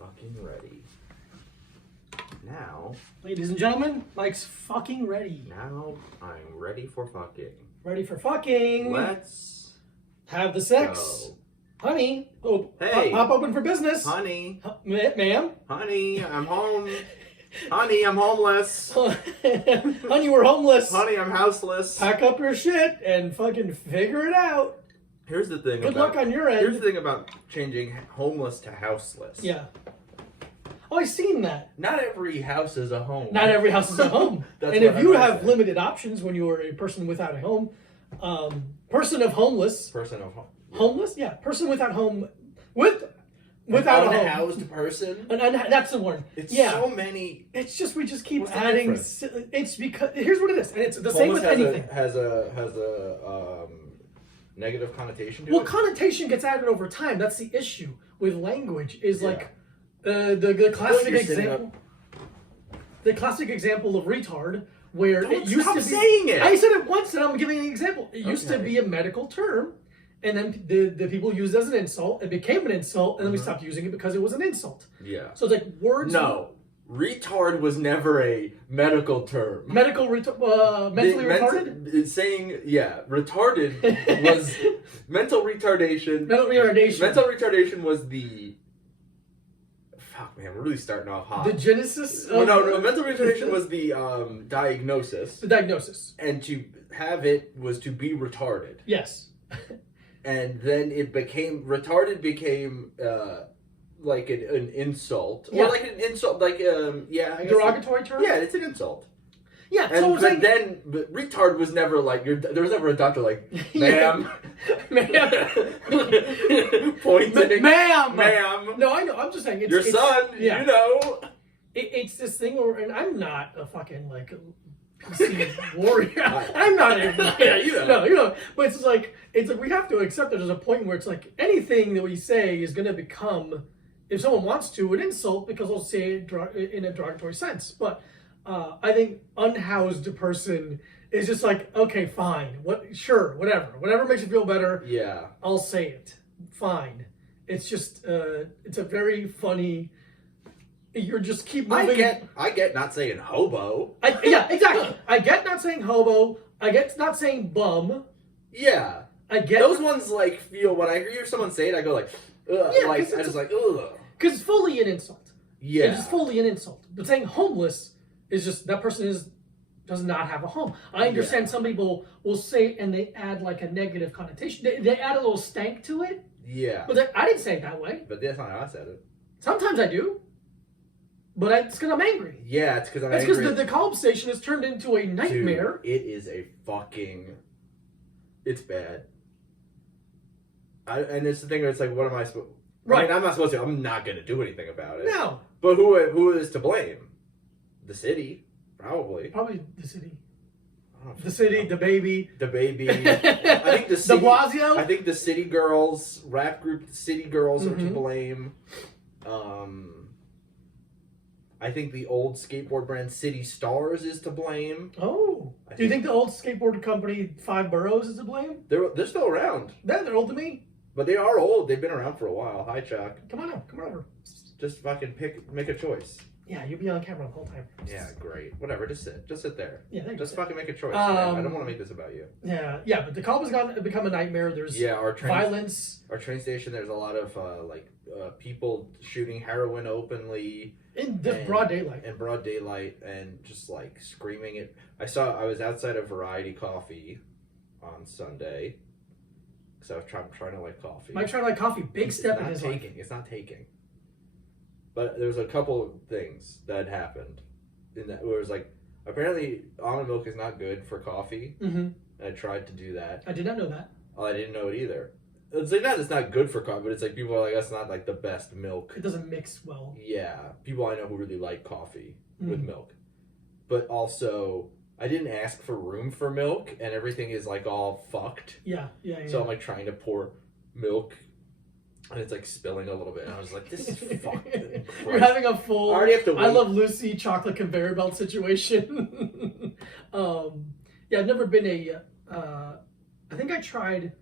fucking ready. Now, ladies and gentlemen, Mike's fucking ready. now I'm ready for fucking. Ready for fucking. Let's have the sex. go. Honey, Hey. pop open for business. Honey, Ma'am. honey, I'm home. Honey, I'm homeless. Honey, we're homeless. Honey, I'm houseless. Pack up your shit and fucking figure it out. Here's the thing. Good luck on your end. Here's the thing about changing homeless to houseless. Yeah. Oh, I've seen that. Not every house is a home. Not every house is a home. That's and what if you I'm have saying. limited options when you are a person without a home, person of homeless. Person of home. Homeless? Yeah. Person without home. Without a home. Unhoused person. And that's the one. It's yeah. so many. It's just we just keep What's the adding. difference? It's because here's what it is, and it's the same with anything. Has a negative connotation to Well, it. connotation gets added over time. That's the issue with language. Is Yeah. like the classic you're setting example. The classic example of retard, where Don't it used stop to be. saying it. I said it once, and I'm giving an example. It used to Okay. be a medical term, and then the people used it as an insult. It became an insult, and then we stopped using it because it was an insult. Yeah. So it's like words. No. Retard was never a medical term. Mentally retarded. Saying, retarded was mental retardation. Mental retardation. Mental retardation was the. Fuck, man, we're really starting off hot. The genesis. Well, no, mental retardation was the diagnosis. The diagnosis. And to have it was to be retarded. Yes. And then retarded became like an insult. Yeah. Or like an insult, like, I guess Derogatory term? Yeah, it's an insult. Yeah, And so but retard was never like, there was never a doctor like, ma'am. Ma'am. Pointing. Ma'am. Ma'am. No, I know. I'm just saying. Your son, yeah. you know. It's this thing where, and I'm not a fucking, like, PC warrior. I'm not a, Yeah, you know. No, you know. But it's like we have to accept that there's a point where it's like anything that we say is going to become, if someone wants to, an insult because they'll say it in a derogatory sense. But I think unhoused person is just like, okay, fine, whatever makes you feel better. Yeah, I'll say it. Fine. It's just it's a very funny. You're just keep moving. I get not saying hobo. Yeah, exactly. I get not saying hobo. I get not saying bum. Yeah, I get those ones like feel when I hear someone say it, I go like, ugh, Yeah, like I just like ugh. because it's fully an insult. Yeah, It's just fully an insult. But saying homeless is just that person does not have a home. I understand some people will say and they add like a negative connotation. They add a little stank to it. Yeah, But I didn't say it that way. but that's not how I said it. Sometimes I do. But it's because I'm angry. Yeah, it's because I'm It's angry. because the call station has turned into a nightmare. Dude, it is a fucking. It's bad. And it's the thing where it's like, what am I supposed? Right. I mean, I'm not supposed to. I'm not going to do anything about it. No. But who is to blame? The city, probably. Probably the city. I don't The city, know. the baby. The baby. I think the city. De Blasio? I think the city girls, rap group, the city girls are to Mhm. blame. I think the old skateboard brand City Stars is to blame. Oh. Do you think the old skateboard company Five Boroughs is to blame? They're still around, They're old to me. but they are old. They've been around for a while. Hi, Chuck. Come on over. Just fucking make a choice. Yeah, you'll be on camera the whole time. Yeah, great. Whatever. Just sit there. Yeah, thank you. Just fucking make a choice. man. I don't Um, want to make this about you. Yeah, but the call has become a nightmare. There's Yeah, violence our train station. There's a lot of people shooting heroin openly. in this broad daylight. In broad daylight, and just like screaming it. I was outside of Variety Coffee on Sunday because I was trying to like coffee. Mike tried to like coffee. Big step in his life. It's not taking. But there was a couple of things that happened in that where it was like apparently almond milk is not good for coffee. Mm-hmm. I tried to do that. I did not know that. Oh, I didn't know it either. It's like it's not good for coffee, but it's like people are like that's not like the best milk. It doesn't mix well. Yeah, people I know who really like coffee with Mm. milk. But also, I didn't ask for room for milk, and everything is like all fucked. Yeah. So I'm like trying to pour milk, and it's like spilling a little bit. And I was like, this is fucked. You're having a full I already have to wait. I Love Lucy chocolate conveyor belt situation. Yeah, I've never been I think I tried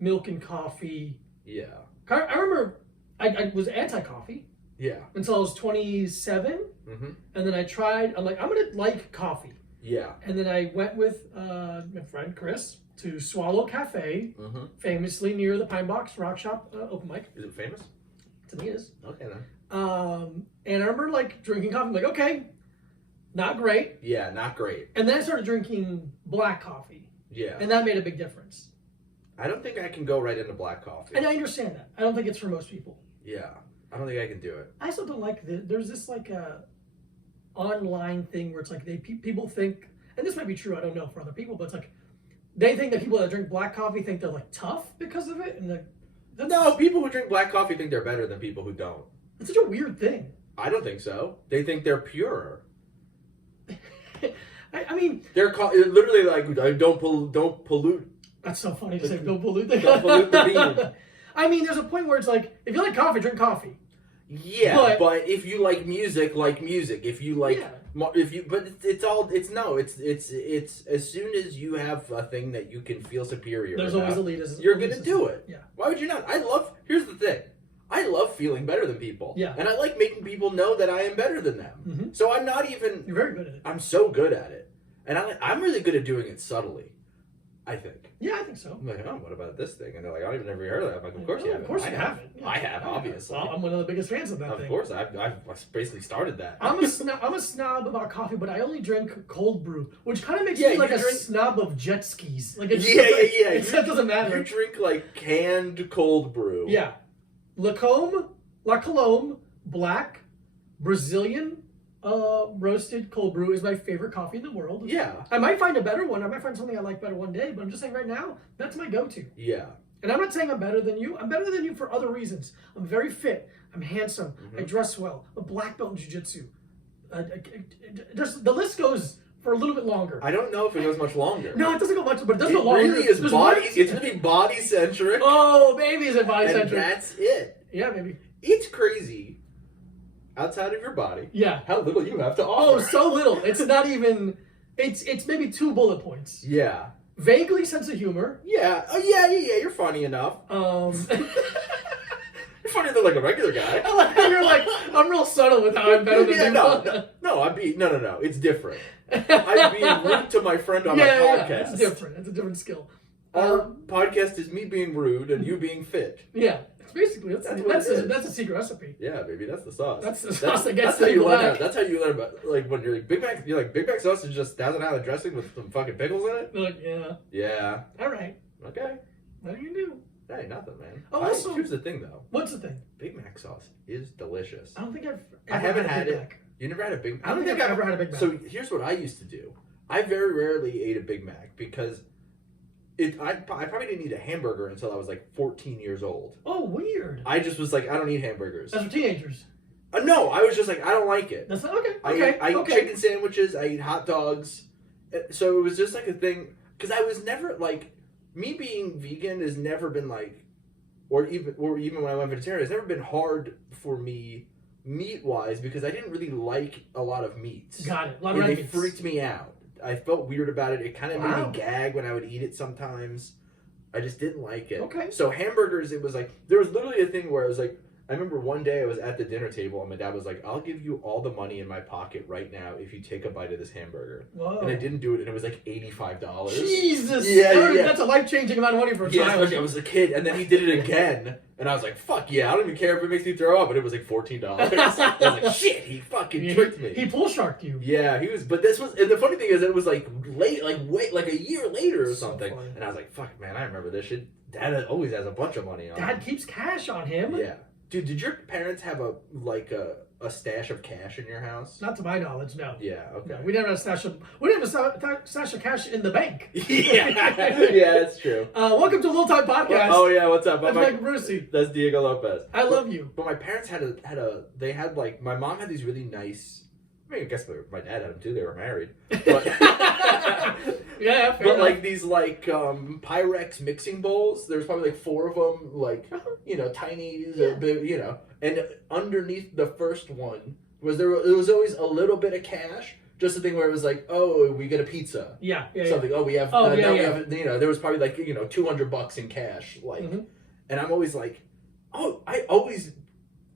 milk and coffee. Yeah. I remember I was anti-coffee. Yeah. until I was 27. Mm-hmm. And then I'm like, I'm going to like coffee. Yeah. And then I went with my friend Chris to Swallow Cafe, famously near the Pine Box Rock Shop open mic. Is it famous? To me, it is. Okay, then. And I remember like drinking coffee. I'm like, okay, not great. Yeah, not great. And then I started drinking black coffee. Yeah. And that made a big difference. I don't think I can go right into black coffee. And I understand that. I don't think it's for most people. Yeah. I don't think I can do it. I also don't like there's this like online thing where it's like people think, and this might be true, I don't know for other people, but it's like they think that people that drink black coffee think they're like tough because of it, and no, people who drink black coffee think they're better than people who don't. It's such a weird thing. I don't think so. They think they're purer. I mean, they're literally like don't pollute. That's so funny to say. Don't pollute the bean. I mean, there's a point where it's like, if you like coffee, drink coffee. Yeah, but if you like music, If you like, it's as soon as you have a thing that you can feel superior. There's about, always elitism. You're gonna do it. Yeah. Why would you not? Here's the thing. I love feeling better than people. Yeah. And I like making people know that I am better than them. Mm-hmm. So I'm not even. You're very good at it. I'm so good at it, and I'm really good at doing it subtly. I think. Yeah, I think so. I'm like, oh, what about this thing? And they're like, I don't even ever heard of that. I'm like, of course you haven't. Of course you haven't. Yeah. I have, obviously. Well, I'm one of the biggest fans of that thing. Of course, I've basically started that. I'm a snob about coffee, but I only drink cold brew, which kind of makes me like a snob of jet skis. Like it doesn't matter. You drink like canned cold brew. Yeah, La Colombe Black Brazilian roasted cold brew is my favorite coffee in the world. Yeah. I might find a better one. I might find something I like better one day, but I'm just saying right now, that's my go-to. Yeah. And I'm not saying I'm better than you. I'm better than you for other reasons. I'm very fit. I'm handsome. Mm-hmm. I dress well. I'm a black belt in jiu-jitsu. The list goes for a little bit longer. I don't know if it goes much longer. No, it doesn't go much, but it does go longer. Really is it's really body-centric. Oh, baby, is it body-centric? And that's it. Yeah, maybe. It's crazy. Outside of your body, yeah, how little you have to offer. Oh, so little. It's not even. It's maybe 2 bullet points. Yeah. Vaguely sense of humor. Yeah. Oh yeah. You're funny enough. You're funnier than like a regular guy. You're like, I'm real subtle with how I'm better than people. No. It's different. I'm being rude to my friend on my podcast. Yeah, it's different. It's a different skill. Our podcast is me being rude and you being fit. Yeah. Basically, that's a secret recipe. Yeah, baby, that's the sauce. That's the sauce that gets how you learn. back. That's how you learn about like when you're like Big Mac. You're like Big Mac sauce is just $1,000 dressing with some fucking pickles in it. Like, yeah. Yeah. All right. Okay. What do you do? Hey, nothing, man. Oh, also, here's the thing, though. What's the thing? Big Mac sauce is delicious. I don't think I haven't had it. You never had a Big Mac? I don't think I've ever had a Big Mac. So here's what I used to do. I very rarely ate a Big Mac because. I probably didn't eat a hamburger until I was like 14 years old. Oh, weird. I just was like, I don't eat hamburgers. That's for teenagers. No, I was just like, I don't like it. That's not okay. I eat chicken sandwiches. I eat hot dogs. So it was just like a thing because I was never like me being vegan has never been like, or even when I went vegetarian, it's never been hard for me meat wise because I didn't really like a lot of meats. Got it. They freaked me out. I felt weird about it. It kind of made me gag when I would eat it sometimes. I just didn't like it. Okay. So hamburgers, it was like, there was literally a thing where I was like, I remember one day I was at the dinner table and my dad was like, I'll give you all the money in my pocket right now if you take a bite of this hamburger. Whoa. And I didn't do it and it was like $85. Jesus! Yeah. That's a life-changing amount of money for a child. Especially I was a kid and then he did it again. And I was like, fuck yeah, I don't even care if it makes me throw up. But it was like $14. I was like, shit, he fucking tricked me. He pool sharked you. Yeah, he was, but this was, and the funny thing is it was like late, like a year later or something. Funny. And I was like, fuck man, I remember this shit. Dad always has a bunch of money on him. Dad keeps cash on him. Yeah. Dude, did your parents have a stash of cash in your house? Not to my knowledge, no. Yeah, okay. No, we never had a stash of cash in the bank. Yeah, that's true. Welcome to Little Time Podcast. Oh yeah, what's up? That's Mike Abrusci. That's Diego Lopez. I love you. But my parents my mom had these really nice. I mean, I guess my dad had them too. They were married. But, yeah, fair but enough. like these Pyrex mixing bowls. There's probably like 4 of them, like tiny, and underneath the first one was there was always a little bit of cash. Just the thing where it was like, oh, we get a pizza. Yeah. Something. Oh, we have. We have. There was probably like $200 in cash, like, and I'm always like, oh,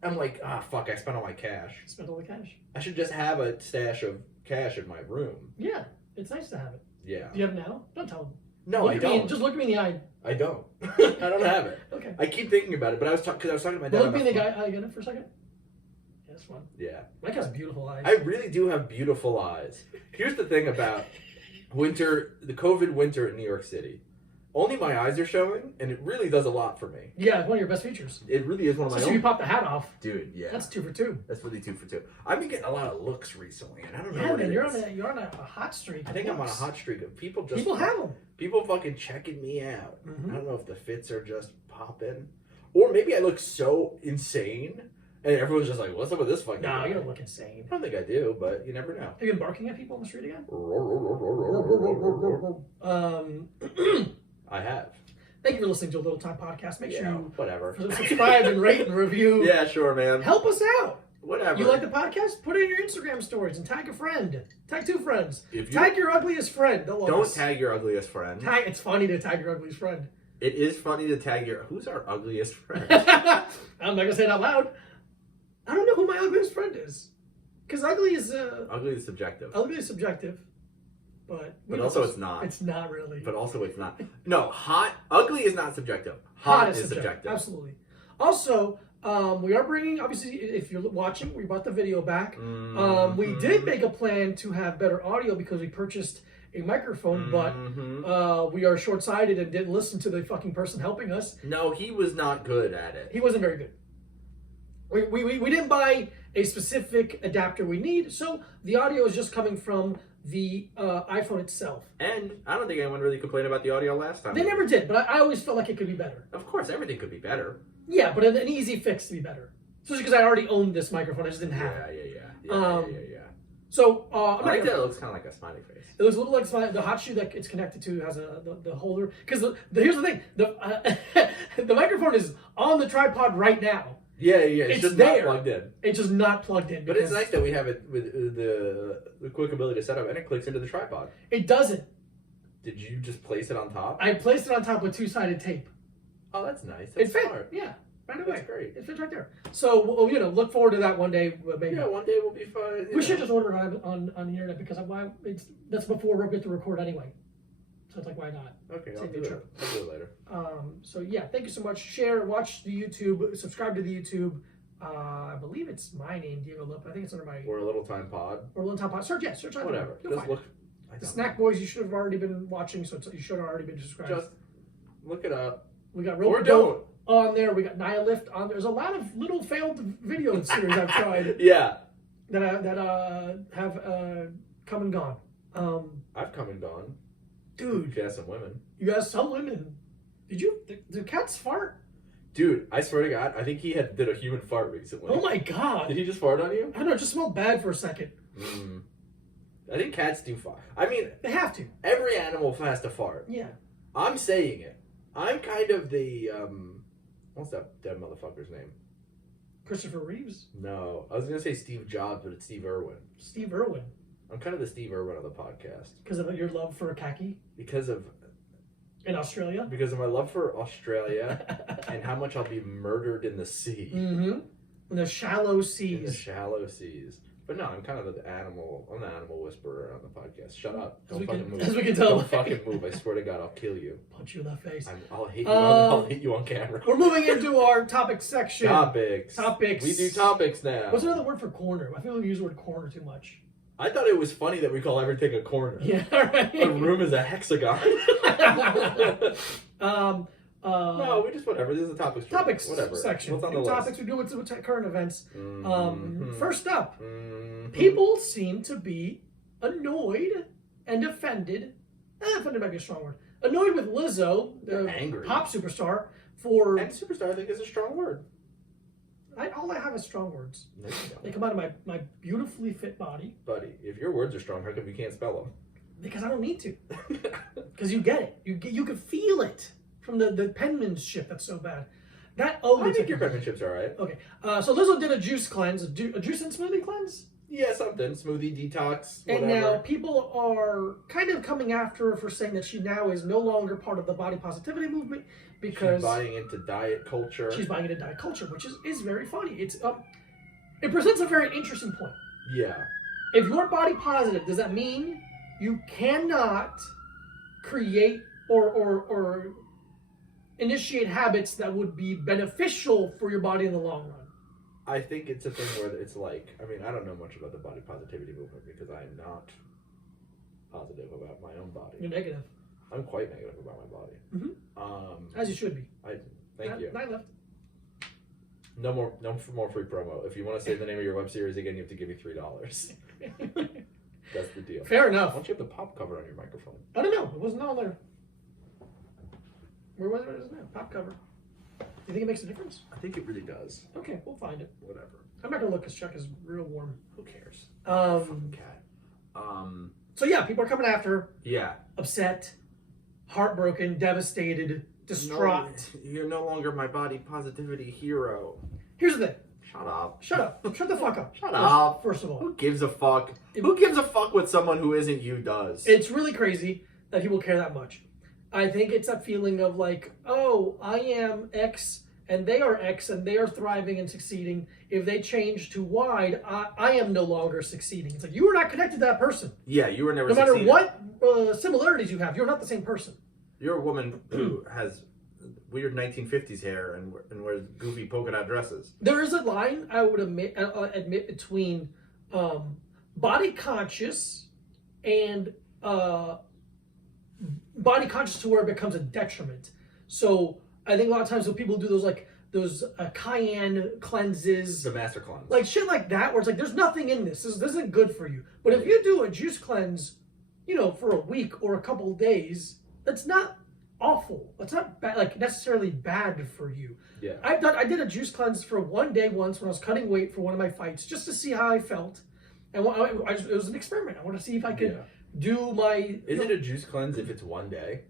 I'm like, fuck, I spent all my cash. Spend all the cash. I should just have a stash of cash in my room. Yeah, it's nice to have it. Yeah. Do you have it now? Don't tell them. No, I don't. Just look at me in the eye. I don't. I don't have it. Okay. I keep thinking about it, but I was talking to my dad. Look me in the eye again for a second. Yeah, that's fun. Yeah. Mike has beautiful eyes. I really do have beautiful eyes. Here's the thing about the COVID winter in New York City. Only my eyes are showing, and it really does a lot for me. Yeah, it's one of your best features. It really is one of my So own. you pop the hat off. Dude, yeah. That's 2 for 2. That's really 2 for 2. I've been getting a lot of looks recently, and I don't know Yeah, what man, it you're is. on a hot streak. I think I'm on a hot streak of people have them. People fucking checking me out. Mhm. I don't know if the fits are just popping, or maybe I look so insane, and everyone's just like, "What's up with this fucking?" No, guy?" you don't look insane. I don't think I do, but you never know. Have you been barking at people on the street again? I have. Thank you for listening to a Little Time Podcast. Make sure you whatever. subscribe and rate and review. Yeah, sure, man. Help us out. Whatever. You like the podcast? Put it in your Instagram stories and tag a friend. Tag 2 friends. If you- Tag your ugliest friend. Don't tag your ugliest friend. It's funny to tag your ugliest friend. It is funny to tag your. Who's our ugliest friend? I'm not gonna say it out loud. I don't know who my ugliest friend is, because ugly is subjective. Ugly is subjective, but also it's not. It's not really. But also it's not. No, ugly is not subjective. Hot is subjective. Absolutely. Also, we are bringing, obviously, if you're watching, we brought the video back. We did make a plan to have better audio because we purchased a microphone, but we are short-sighted and didn't listen to the fucking person helping us. No, he was not good at it. He wasn't very good. We didn't buy a specific adapter we need, so the audio is just coming from the iPhone itself. And I don't think anyone really complained about the audio last time. They never did, but I always felt like it could be better. Of course, everything could be better. Yeah, but an easy fix to be better. Especially because I already owned this microphone, I just didn't have it. Yeah. So, I like that it looks kind of like a smiley face. It looks a little like the hot shoe that it's connected to has the holder. Because here's the thing, the microphone is on the tripod right now. Yeah. It's just there. not plugged in. It's just not plugged in. But it's nice that we have it with the quick ability to set up, and it clicks into the tripod. It doesn't. Did you just place it on top? I placed it on top with 2-sided tape. Oh, that's nice. It fit. Smart. Yeah. Right away. That's great. It fits right there. So, look forward to that one day. Maybe. Yeah, one day we'll be fine. We should just order it on the internet because that's before we get to record anyway. So it's like, why not? Okay, I'll do it later. So yeah, thank you so much. Share, watch the YouTube, subscribe to the YouTube. I believe it's my name, Diego Lopez. I think it's under my... Or a Little Time Pod. Or a Little Time Pod. Search on whatever. You'll Just find look. The Snack Boys, you should have already been watching, so you should have already been subscribed. Just look it up. We got Or don't. on there. We got Nihilift on there. There's a lot of little failed video series I've tried. Yeah. That have come and gone. I've come and gone. Dude. You asked some women. You asked some women. Did you? The cats fart? Dude, I swear to God, I think he did a human fart recently. Oh my God. Did he just fart on you? I don't know, it just smelled bad for a second. I think cats do fart. I mean, they have to. Every animal has to fart. Yeah. I'm saying it. I'm kind of the, what's that dead motherfucker's name? Christopher Reeves? No. I was going to say Steve Jobs, but it's Steve Irwin. Steve Irwin? I'm kind of the Steve Irwin of the podcast. Because of your love for khaki? Because of... In Australia? Because of my love for Australia and how much I'll be murdered in the sea. Mm-hmm. In the shallow seas. In the shallow seas. But no, I'm kind of an animal whisperer on the podcast. Shut up. Don't fucking move. As we can tell. Don't fucking move. I swear to God, I'll kill you. Punch you in the face. I'll hit you I'll hit you on camera. We're moving into our topic section. Topics. We do topics now. What's another word for corner? I feel like we use the word corner too much. I thought it was funny that we call everything a corner. Yeah, right. A room is a hexagon. No, we just whatever. This is a topics whatever section. What's on the topics list? we do with current events. First up, Mm-hmm. people seem to be annoyed and offended. Offended might be a strong word. Annoyed with Lizzo, the angry pop superstar, for... And superstar, I think, is a strong word. All I have is strong words. No, you don't. They come out of my beautifully fit body. Buddy, if your words are strong, how come you can't spell them? Because I don't need to. Because you get it. You can feel it from the penmanship that's so bad. I think your penmanship's all right. Okay. So Lizzo did a juice cleanse, a juice and smoothie cleanse. Yeah, something. Smoothie detox, whatever. And now people are kind of coming after her for saying that she now is no longer part of the body positivity movement because she's buying into diet culture. She's buying into diet culture, which is very funny. It presents a very interesting point. Yeah. If you're body positive, does that mean you cannot create or initiate habits that would be beneficial for your body in the long run? I think it's a thing where it's like, I mean, I don't know much about the body positivity movement because I am not positive about my own body. You're negative. I'm quite negative about my body. Mm-hmm. As you should be. Thank you. 9 left. No more free promo. If you want to say the name of your web series again, you have to give me $3. That's the deal. Fair enough. Why don't you have the pop cover on your microphone? I don't know. It wasn't on there. Where was it? It is now. Pop cover. Do you think it makes a difference? I think it really does. Okay, we'll find it. Whatever. I'm not gonna look because Chuck is real warm. Who cares? Fucking cat. So yeah, people are coming after her. Yeah. Upset, heartbroken, devastated, distraught. No, you're no longer my body positivity hero. Here's the thing. Shut up. Shut up. Shut the fuck up. Shut up. First of all. Who gives a fuck? Who gives a fuck what someone who isn't you does? It's really crazy that people care that much. I think it's a feeling of like, oh, I am X and they are X and they are thriving and succeeding. If they change to Y, I am no longer succeeding. It's like, you are not connected to that person. Yeah, you were never No matter succeeded. what similarities you have, you're not the same person. You're a woman who has weird 1950s hair and wears goofy polka dot dresses. There is a line I would admit between body conscious and body conscious to where it becomes a detriment. So I think a lot of times when people do those cayenne cleanses, The master cleanse. like shit like that, where it's like there's nothing in this isn't good for you. But if you do a juice cleanse, for a week or a couple of days, that's not awful. It's not bad, like necessarily bad for you. Yeah. I did a juice cleanse for one day once when I was cutting weight for one of my fights, just to see how I felt. And it was an experiment. I wanted to see if I could do my. Is it a juice cleanse if it's one day?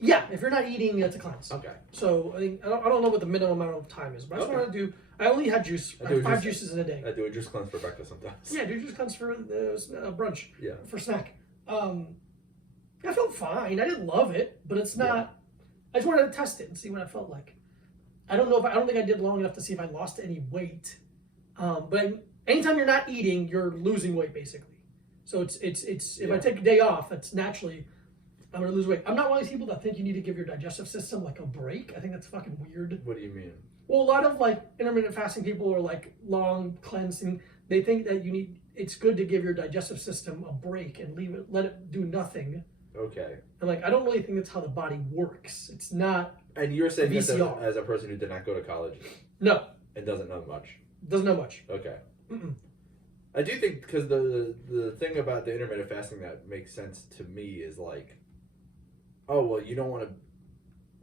Yeah, if you're not eating, it's a cleanse. Okay. So I don't know what the minimum amount of time is, but I just wanted to do. I only had juice. I had 5 juices in a day. I do a juice cleanse for breakfast sometimes. Yeah, I do juice cleanse for brunch. Yeah. For snack. I felt fine. I didn't love it, but it's not. Yeah. I just wanted to test it and see what it felt like. I don't think I did long enough to see if I lost any weight. But anytime you're not eating, you're losing weight basically. So it's if I take a day off, that's naturally I'm gonna lose weight. I'm not one of these people that think you need to give your digestive system like a break. I think that's fucking weird. What do you mean? Well, a lot of like intermittent fasting people or like long cleansing, they think that it's good to give your digestive system a break and let it do nothing. Okay. And like I don't really think that's how the body works. It's not. And you're saying this VCR. as a person who did not go to college? No. And doesn't know much? Doesn't know much. Okay. Mm-mm. I do think because the thing about the intermittent fasting that makes sense to me is like, oh well, you don't want to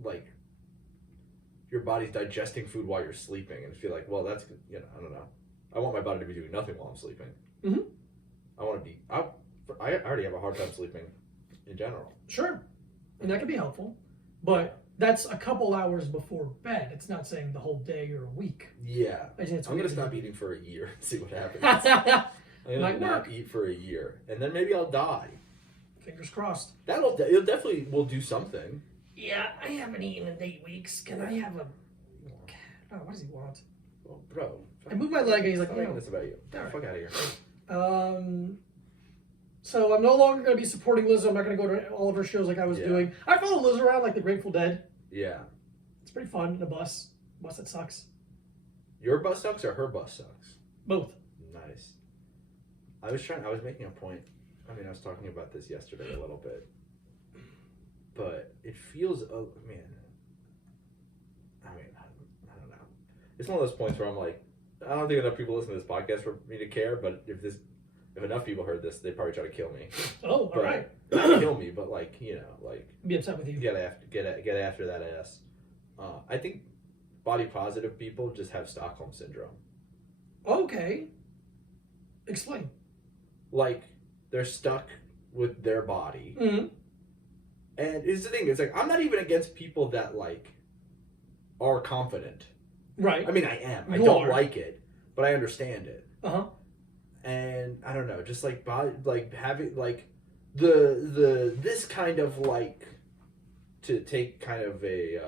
like your body's digesting food while you're sleeping and feel like, well, that's I don't know. I want my body to be doing nothing while I'm sleeping. Mm-hmm. I want to be. I already have a hard time sleeping in general. Sure, and that can be helpful, but that's a couple hours before bed. It's not saying the whole day or a week. Yeah. I think it's I'm going to stop eating for a year and see what happens. I'm going to not eat for a year. And then maybe I'll die. Fingers crossed. It definitely will do something. Yeah, I haven't eaten in 8 weeks. Can I have a... Oh, what does he want? Well, bro. I moved my leg and he's like, no. This about you. Right. Fuck out of here. So I'm no longer going to be supporting Lizzo. I'm not going to go to all of her shows like I was doing. I follow Lizzo around like the Grateful Dead. Yeah. It's pretty fun in a bus. Bus that sucks. Your bus sucks or her bus sucks? Both. Nice. I was making a point. I mean, I was talking about this yesterday a little bit. But it feels, I don't know. It's one of those points where I'm like, I don't think enough people listen to this podcast for me to care, but if enough people heard this, they'd probably try to kill me. Oh, all right. Not kill me, but be upset with you. Get after that ass. I think body positive people just have Stockholm syndrome. Okay. Explain. Like they're stuck with their body. Mm-hmm. And it's the thing, it's like I'm not even against people that like are confident. Right. I mean I am. I don't like it, but I understand it. Uh-huh. and I don't know, just like body, like having like the this kind of like, to take kind of a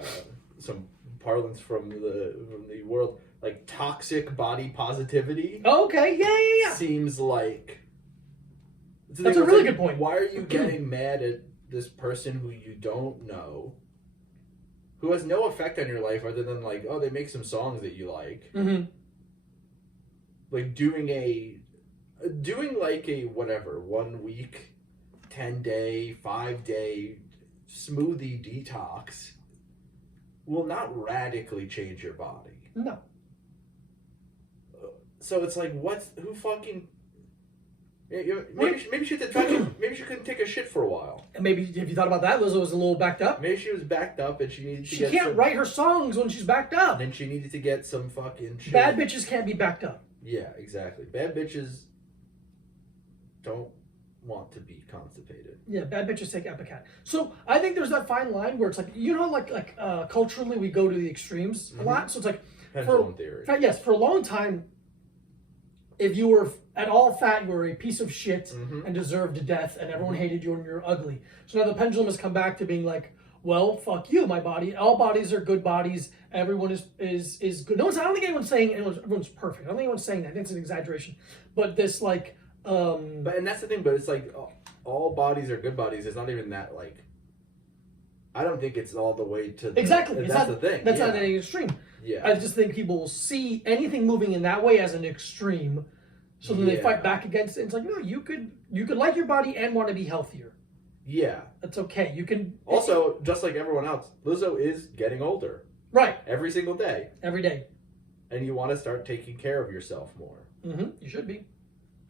some parlance from the world, like toxic body positivity. Okay, yeah. Seems like that's a really good point. Why are you getting mad at this person who you don't know, who has no effect on your life other than like, oh, they make some songs that you like, like doing like a whatever 1 week, 10-day, 5-day smoothie detox will not radically change your body. No. So it's like, who fucking? Maybe she couldn't take a shit for a while. And maybe, have you thought about that? Lizzo was a little backed up. Maybe she was backed up and she needed to. She can't write her songs when she's backed up. And she needed to get some fucking shit. Bad bitches can't be backed up. Yeah, exactly. Bad bitches don't want to be constipated. Yeah, bad bitches take Epicat. So I think there's that fine line where it's like, you know, like culturally we go to the extremes a lot. So it's like, pendulum theory. Yes, for a long time, if you were at all fat, you were a piece of shit and deserved death, and everyone hated you and you're ugly. So now the pendulum has come back to being like, well, fuck you, my body. All bodies are good bodies. Everyone is good. I don't think anyone's saying everyone's perfect. I don't think anyone's saying that. I think it's an exaggeration. But this like, but and that's the thing. But it's like all bodies are good bodies. It's not even that like. I don't think it's all the way to exactly. That's the thing. That's not any extreme. Yeah. I just think people will see anything moving in that way as an extreme, so then they fight back against it. It's like, no, you could like your body and want to be healthier. Yeah. That's okay. You can also, just like everyone else, Lizzo is getting older. Right. Every single day. Every day. And you want to start taking care of yourself more. You should be.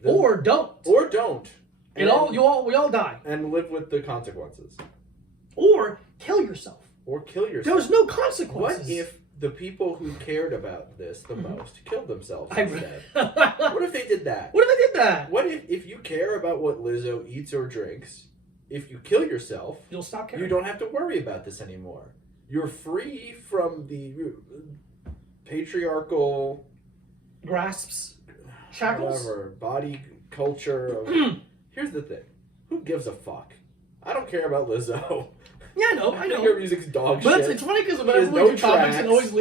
Or don't. Or don't. We all die. And live with the consequences. Or kill yourself. There's no consequences. What if the people who cared about this the most killed themselves instead? What if they did that? What if they did that? What if you care about what Lizzo eats or drinks, if you kill yourself, you'll stop caring. You don't have to worry about this anymore. You're free from the patriarchal grasps, shackles, whatever, body culture. Here's the thing. Who gives a fuck? I don't care about Lizzo. Yeah, I know. I think her music's dog shit. But it's funny because whenever we do topics, it always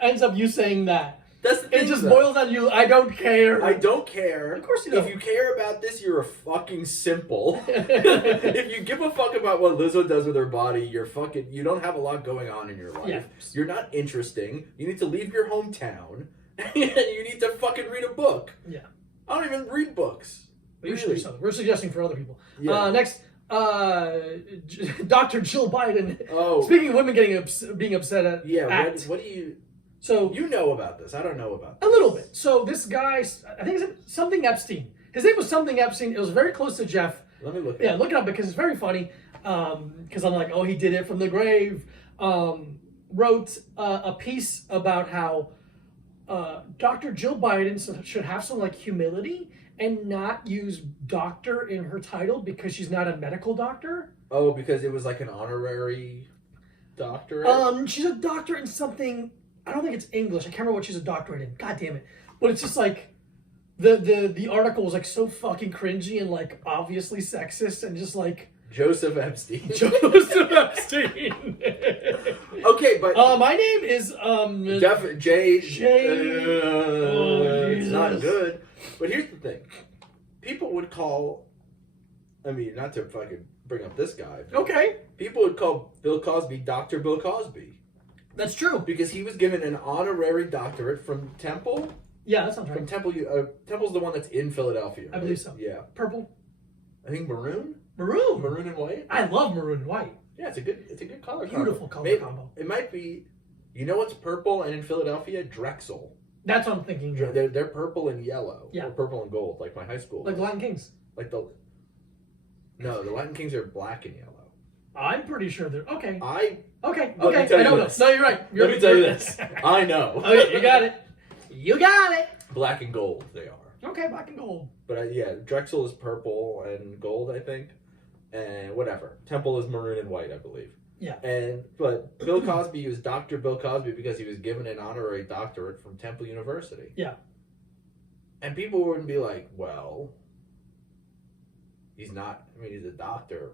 ends up you saying that. That's the thing. It just boils down to you. I don't care. I don't care. Of course you don't. If you care about this, you're a fucking simple. If you give a fuck about what Lizzo does with her body, you don't have a lot going on in your life. Yeah. You're not interesting. You need to leave your hometown. And you need to fucking read a book. Yeah. I don't even read books. But really. We're suggesting for other people. Yeah. Next. Dr. Jill Biden. Oh. Speaking of women being upset at what do you... So you know about this. I don't know about this. A little bit. So this guy, I think it's something Epstein. His name was something Epstein. It was very close to Jeff. Let me look. Yeah, look it up because it's very funny. Because I'm like, oh, he did it from the grave. Wrote a piece about how Dr. Jill Biden should have some like humility and not use doctor in her title because she's not a medical doctor. Oh, because it was like an honorary doctorate? She's a doctor in something, I don't think it's English. I can't remember what she's a doctorate in. God damn it. But it's just like, the article was like so fucking cringy and like obviously sexist and just like... Joseph Epstein. Joseph Epstein. Okay, but... my name is... Jeff J. Oh, it's not good. But here's the thing. People would call... I mean, not to fucking bring up this guy. Okay. People would call Bill Cosby Dr. Bill Cosby. That's true. Because he was given an honorary doctorate from Temple. Yeah, that sounds right. From Temple, Temple's the one that's in Philadelphia. Right? I believe so. Yeah. Purple. I think maroon. Maroon and white. I love maroon and white. Yeah, it's a good color. Beautiful color combo. It might be. You know what's purple and in Philadelphia? Drexel. That's what I'm thinking. They're purple and yellow. Yeah. Or purple and gold, like my high school. Like the Latin Kings. No, the Latin Kings are black and yellow. I'm pretty sure they're okay. Okay. I don't know. No, you're right. Let me tell you this. I know. Okay, you got it. You got it. Black and gold, they are. Okay, black and gold. But Drexel is purple and gold, I think, and whatever. Temple is maroon and white, I believe. Yeah. But Bill Cosby was Dr. Bill Cosby because he was given an honorary doctorate from Temple University. Yeah. And people would be like, well, he's not, I mean, he's a doctor.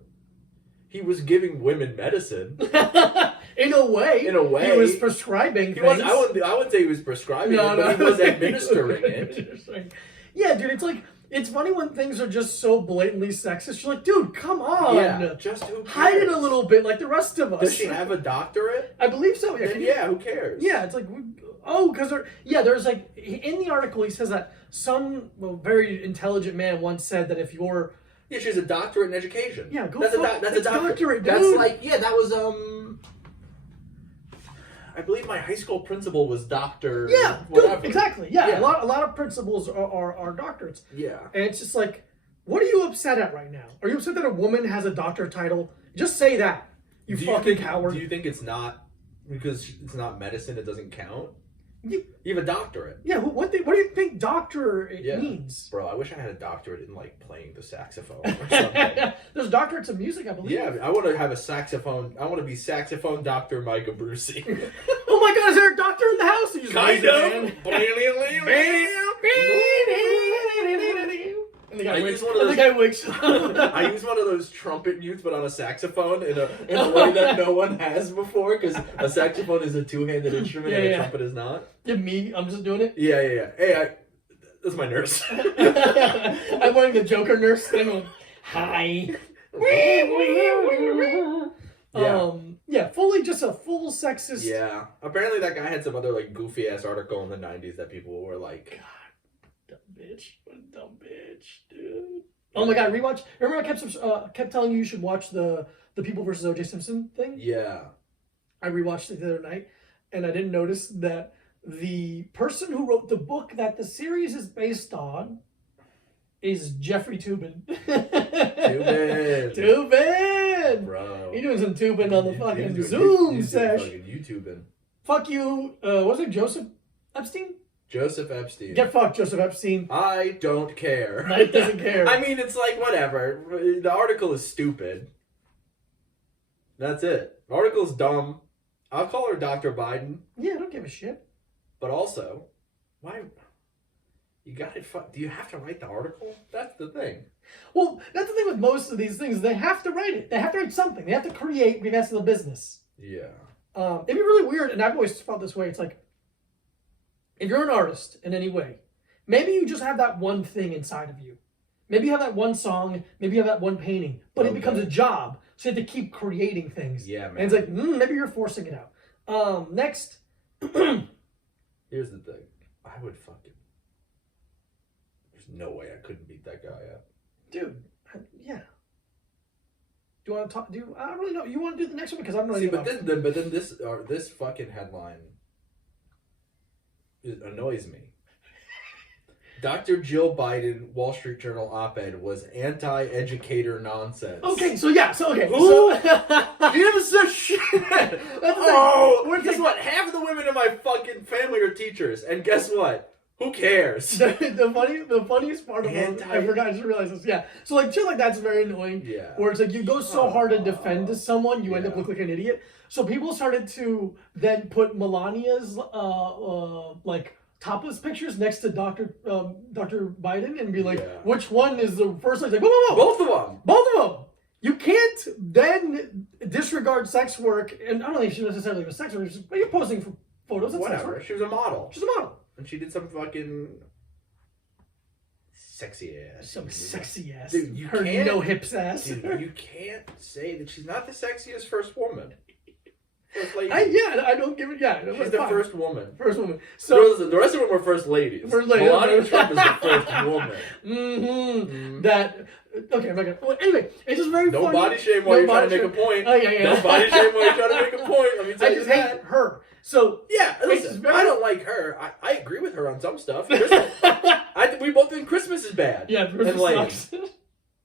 He was giving women medicine. In a way. In a way. He was prescribing things. I wouldn't say he was prescribing it, but he was administering it. Yeah, dude, it's like, it's funny when things are just so blatantly sexist. You're like, dude, come on. Yeah, just who cares? Hide it a little bit like the rest of us. Does she have a doctorate? I believe so. Yeah, Then, who cares? Yeah, it's like, because there's like, in the article he says that some very intelligent man once said that if you're... Yeah, she's a doctorate in education. Yeah, that's a doctorate. That's like, that was, I believe my high school principal was Dr. Yeah, whatever. Good, exactly. Yeah, a lot of principals are doctorates. Yeah. And it's just like, what are you upset at right now? Are you upset that a woman has a doctor title? Just say that. You fucking coward. Do you think it's not, because it's not medicine, it doesn't count? You have a doctorate. Yeah, what do you think doctor means? Bro, I wish I had a doctorate in, like, playing the saxophone or something. There's doctorates in music, I believe. Yeah, I want to have a saxophone. I want to be saxophone Dr. Mike Abrusci. Oh my God, is there a doctor in the house? Kind of. And the guy wakes up. I use one of those trumpet mutes, but on a saxophone in a way that no one has before, because a saxophone is a two-handed instrument and a trumpet is not. Yeah, I'm just doing it. Yeah. Hey, that's my nurse. I'm wearing the Joker nurse thing. Like, hi. Fully just a full sexist. Yeah. Apparently that guy had some other like goofy ass article in the 90s that people were like, God, dumb bitch, dude. Oh my God, rewatch. Remember I kept telling you should watch the People versus O.J. Simpson thing? Yeah. I rewatched it the other night, and I didn't notice that the person who wrote the book that the series is based on is Jeffrey Toobin. Toobin! Bro. You're doing some Toobin on the fucking Zoom sesh. Fucking YouTubing. Fuck you. Was it Joseph Epstein? Joseph Epstein. Get fucked, Joseph Epstein. I don't care. Mike doesn't care. I mean, it's like, whatever. The article is stupid. That's it. The article's dumb. I'll call her Dr. Biden. Yeah, I don't give a shit. But also, why... You got it. Do you have to write the article? That's the thing. Well, that's the thing with most of these things. They have to write it. They have to write something. They have to create because of the business. Yeah. It'd be really weird, and I've always felt this way. It's like, if you're an artist in any way, maybe you just have that one thing inside of you. Maybe you have that one song. Maybe you have that one painting. But it becomes a job, so you have to keep creating things. Yeah, man. And it's like, maybe you're forcing it out. Next. Here's the thing. I would fucking... There's no way I couldn't beat that guy up. Dude, yeah. Do you want to talk? I don't really know. You want to do the next one because I'm not. See, but then this fucking headline annoys me. Dr. Jill Biden, Wall Street Journal op-ed was anti-educator nonsense. Okay, so yeah, who gives a shit? Guess what? Half of the women in my fucking family are teachers, and guess what? Who cares? the funniest part of it, I forgot, I just realized this. Yeah, so like shit like that's very annoying. Yeah, where it's like you go so hard to defend someone, you end up looking like an idiot. So people started to then put Melania's like topless pictures next to Dr. Biden and be like, which one is the first? Like, whoa. Both of them. You can't then disregard sex work, and I don't think she necessarily was sex work, but you're posting for photos of sex work. She was a model. She's a model. And she did some fucking sexy ass. Some sexy ass. Dude, you her can't, no hips ass. Dude, you can't say that she's not the sexiest first woman. First lady. I don't give it. Yeah, she's the first woman. First woman. So the rest of them were first ladies. Melania Trump is the first woman. That. Okay, I'm not gonna. Well, anyway, it's just very funny. Don't body shame while you're trying to make a point. Oh yeah. Don't body shame while you're trying to make a point. Let me tell you I just hate her. So yeah, listen, I don't like her. I agree with her on some stuff. We both think Christmas is bad. Yeah, Christmas sucks.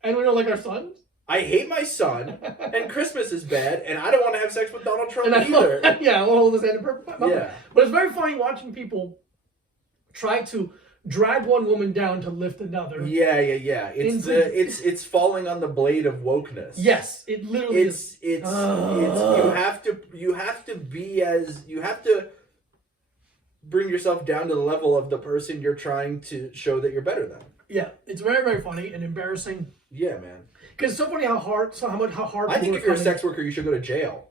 And we don't like our sons. I hate my son, and Christmas is bad, and I don't want to have sex with Donald Trump either. Yeah, we'll hold his hand in perfect. Yeah, but it's very funny watching people try to drag one woman down to lift another. Yeah. It's falling on the blade of wokeness. Yes, it literally is. You have to bring yourself down to the level of the person you're trying to show that you're better than. Yeah, it's very, very funny and embarrassing. Yeah, man. Because it's so funny how hard. I think if you're a sex worker, you should go to jail.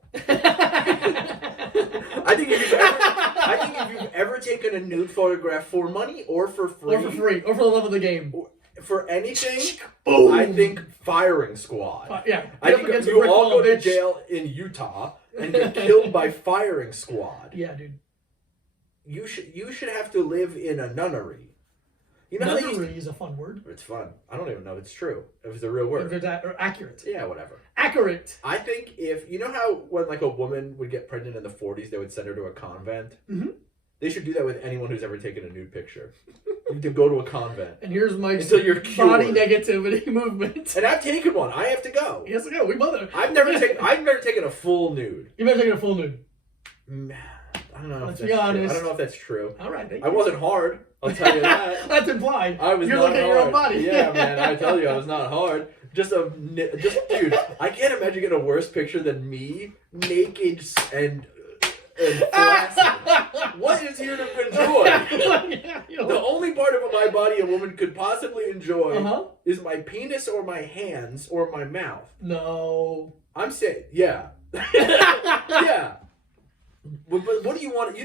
I think if you've ever taken a nude photograph for money or for free, or for the love of the game, for anything, boom. I think firing squad. Yeah, I think you all go to jail in Utah and get killed by firing squad. Yeah, dude. You should have to live in a nunnery. You know, nunnery is a fun word. It's fun. I don't even know if it's true. If it's a real word. If it's accurate. Yeah, whatever. Accurate. I think you know how when like a woman would get pregnant in the 40s, they would send her to a convent? Mm-hmm. They should do that with anyone who's ever taken a nude picture. You need to go to a convent. And here's my until you're cured. Body negativity movement. And I've taken one. I have to go. He has to go. We both are. I've never taken a full nude. You've never taken a full nude. I don't know. Let's be honest. I don't know if that's true. All right. I wasn't hard. I'll tell you that. That's implied. I was You're not looking hard. at your own body. Yeah, man. I tell you, I was not hard. Just dude. I can't imagine getting a worse picture than me naked and flaccid. What is here to enjoy? The only part of my body a woman could possibly enjoy is my penis or my hands or my mouth. No. I'm saying, yeah. Yeah. But what do you want?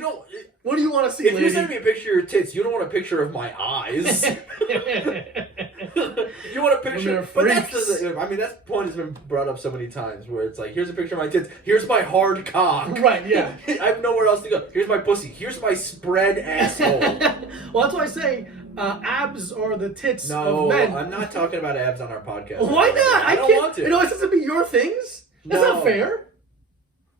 What do you want to see? If you send me a picture of your tits, you don't want a picture of my eyes. You want a picture. But that point has been brought up so many times where it's like, here's a picture of my tits. Here's my hard cock. Right. Yeah. I have nowhere else to go. Here's my pussy. Here's my spread asshole. Well, that's why I say abs are the tits of men. No, I'm not talking about abs on our podcast. Why not? I don't want to. It's supposed to be your things. That's not fair.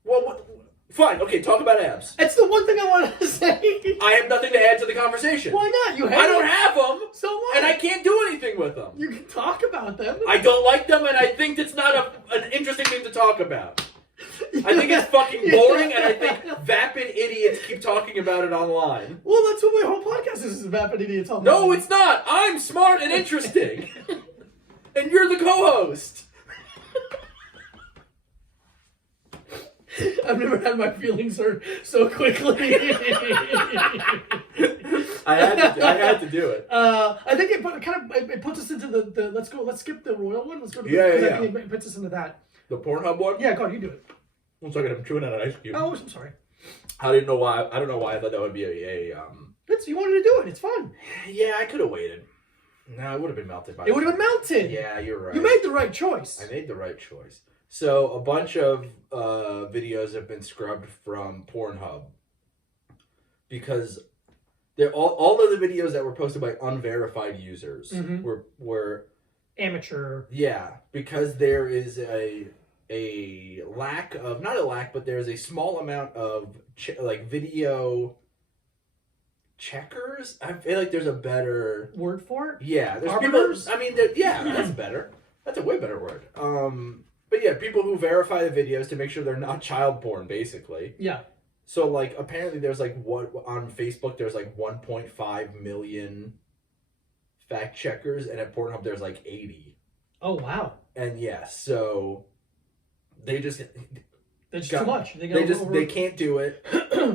Well, fine. Okay, talk about abs. It's the one thing I wanted to say. I have nothing to add to the conversation. Why not? I don't have them. So what? And I can't do anything with them. You can talk about them. I don't like them, and I think it's not an interesting thing to talk about. I think it's fucking boring, and I think vapid idiots keep talking about it online. Well, that's what my whole podcast is vapid idiots talking about. No, it's not. I'm smart and interesting. And you're the co-host. I've never had my feelings hurt so quickly. I had to do it. I think it puts us into the let's skip the royal one. Let's go to yeah. I think it puts us into that. The Pornhub one? Yeah, go on, you do it. 1 second, I'm chewing on an ice cube. Oh, I'm sorry. I don't know why I thought that would be You wanted to do it. It's fun. Yeah, I could have waited. No, it would have been melted by. It would have been melted. Yeah, you're right. You made the right choice. I made the right choice. So a bunch of videos have been scrubbed from Pornhub because they're all of the videos that were posted by unverified users were amateur. Yeah, because there is a lack of, not a lack, but there's a small amount of video checkers. I feel like there's a better word for it. Yeah, there's arbiters. People, that's better. That's a way better word. But yeah, people who verify the videos to make sure they're not child porn, basically. Yeah. So apparently there's on Facebook there's 1.5 million fact checkers, and at Pornhub there's 80. Oh wow. And yeah, so they just it's too much. They can't do it.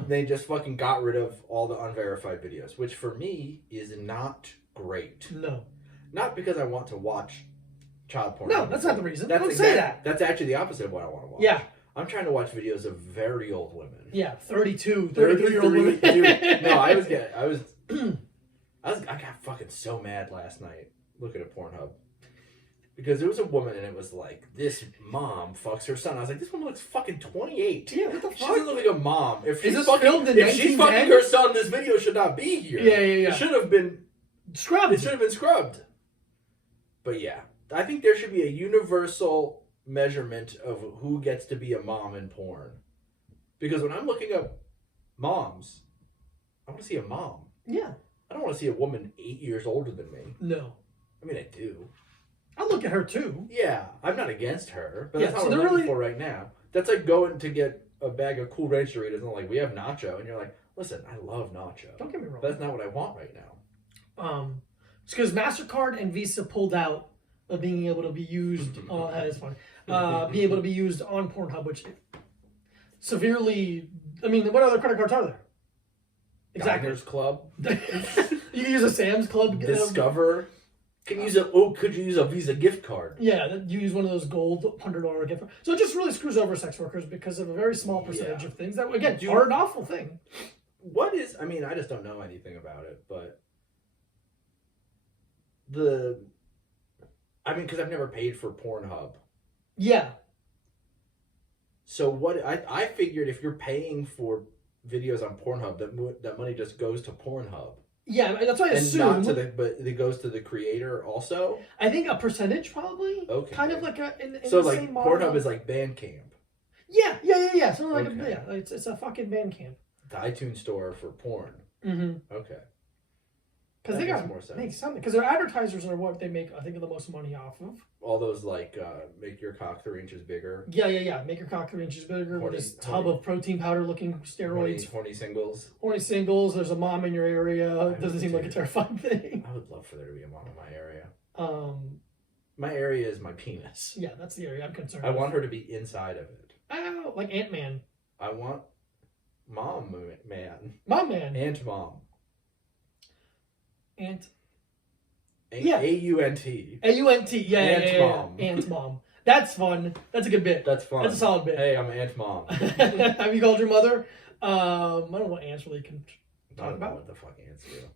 They just fucking got rid of all the unverified videos, which for me is not great. No. Not because I want to watch child porn. No, that's not the reason. Don't say that. That's actually the opposite of what I want to watch. Yeah. I'm trying to watch videos of very old women. Yeah, 32, 33-year-old women. Dude, no, I got fucking so mad last night looking at Pornhub. Because there was a woman and it was this mom fucks her son. I was like, this woman looks fucking 28. Yeah, what the fuck? She doesn't look like a mom. If she's filmed fucking her son, this video should not be here. Yeah. It should have been scrubbed. It should have been scrubbed. But yeah, I think there should be a universal measurement of who gets to be a mom in porn. Because when I'm looking up moms, I want to see a mom. Yeah. I don't want to see a woman 8 years older than me. No. I mean, I do. I'll look at her too. Yeah, I'm not against her, but yeah, that's not what I'm looking for right now. That's like going to get a bag of Cool Ranch Doritos and we have nacho, and you're like, listen, I love nacho. Don't get me wrong. But that's not what I want right now. It's because MasterCard and Visa pulled out of being able to be used. That is funny. Be able to be used on Pornhub, which severely. I mean, what other credit cards are there? Exactly. Diners Club. You can use a Sam's Club. Discover. Could you use a Visa gift card? Yeah, you use one of those gold $100 gift cards. So it just really screws over sex workers because of a very small percentage of things that, again, are an awful thing. I mean, I just don't know anything about it, but because I've never paid for Pornhub. Yeah. So I figured if you're paying for videos on Pornhub, that money just goes to Pornhub. Yeah, that's what I assume. And not to but it goes to the creator also. I think a percentage probably. Okay. Kind of like in so the like same model. Pornhub is like Bandcamp. Yeah. Something like it's a fucking Bandcamp. The iTunes store for porn. Mm-hmm. Okay. Because they got more sense. Make something because their advertisers are what they make. I think the most money off of. All those like make your cock 3 inches bigger. Yeah. Make your cock 3 inches bigger with this tub of protein powder looking steroids. Horny singles. Horny singles. There's a mom in your area. It doesn't seem like a terrifying thing. I would love for there to be a mom in my area. My area is my penis. Yeah, that's the area I'm concerned. I want her to be inside of it. Oh, like Ant-Man. I want Mom Man. Mom Man. Ant Mom. Ant. Yeah. A-U-N-T. A-U-N-T. Yeah. Ant Mom. Ant Mom. That's fun. That's a good bit. That's fun. That's a solid bit. Hey, I'm Ant Mom. Have you called your mother? I don't know what ants really can talk about. What the fuck ants do.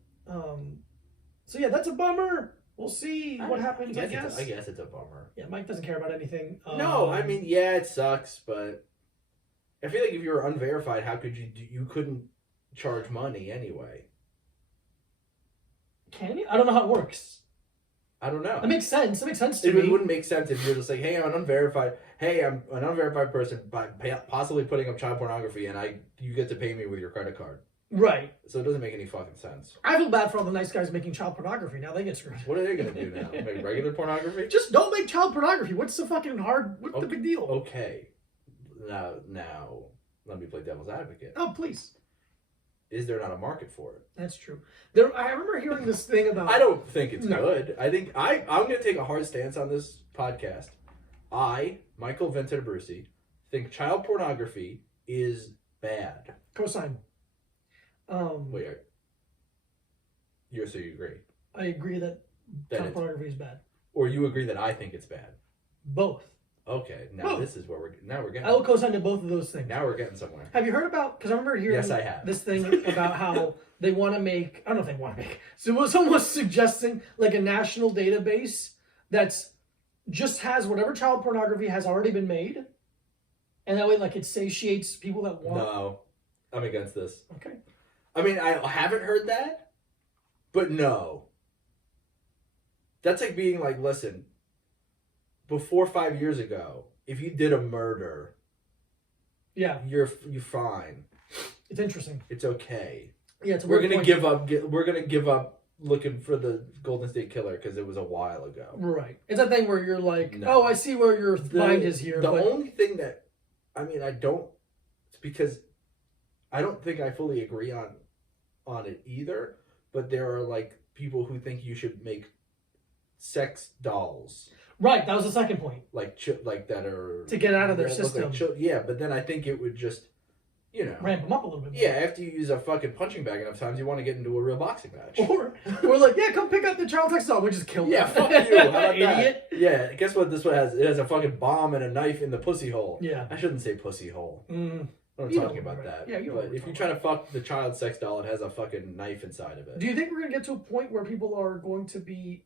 So yeah, that's a bummer. We'll see what happens, I guess. I guess it's a bummer. Yeah, Mike doesn't care about anything. No, I mean, yeah, it sucks, but I feel like if you were unverified, how could you couldn't charge money anyway. Can you? I don't know how it works. I don't know. That makes sense. That makes sense to me. It wouldn't make sense if you're just like, hey, I'm an unverified person by possibly putting up child pornography, and you get to pay me with your credit card. Right. So it doesn't make any fucking sense. I feel bad for all the nice guys making child pornography. Now they get screwed. What are they gonna do now? Make regular pornography? Just don't make child pornography. What's the fucking hard? What's the big deal? Okay. Now, let me play devil's advocate. Oh, please. Is there not a market for it? That's true. I remember hearing this thing about. I don't think it's good. I think I'm going to take a hard stance on this podcast. I, Michael Vincent Abrusci, think child pornography is bad. Cosign. Wait, so you agree? I agree that child pornography is bad. Or you agree that I think it's bad? Both. Okay, now this is where we're getting. I will co-sign to both of those things. Now we're getting somewhere. Have you heard about? Because I remember hearing this thing about how they want to make. I don't know if they want to make. So someone was suggesting like a national database that's just has whatever child pornography has already been made, and that way like it satiates people that want. No, I'm against this. Okay. I mean, I haven't heard that, but no. That's like being like, listen. Before 5 years ago, if you did a murder, you're fine. It's interesting. It's okay. Yeah, it's a we're gonna give up. We're gonna give up looking for the Golden State Killer because it was a while ago. Right. It's a thing where you're like, oh, I see where your mind is here. The only thing that, I mean, it's because I don't think I fully agree on it either. But there are like people who think you should make sex dolls. Right, that was the second point. Like that are to get out of their system. Like but then I think it would just, ramp them up a little bit more. Yeah, after you use a fucking punching bag enough times, you want to get into a real boxing match. Or we're like, yeah, come pick up the child sex doll. We just kill them. Yeah, fuck you. How about Idiot. That? Yeah, guess what this one has? It has a fucking bomb and a knife in the pussy hole. Yeah. I shouldn't say pussy hole. Mm. I'm talking about that. Yeah, but if you try to fuck the child sex doll, it has a fucking knife inside of it. Do you think we're gonna get to a point where people are going to be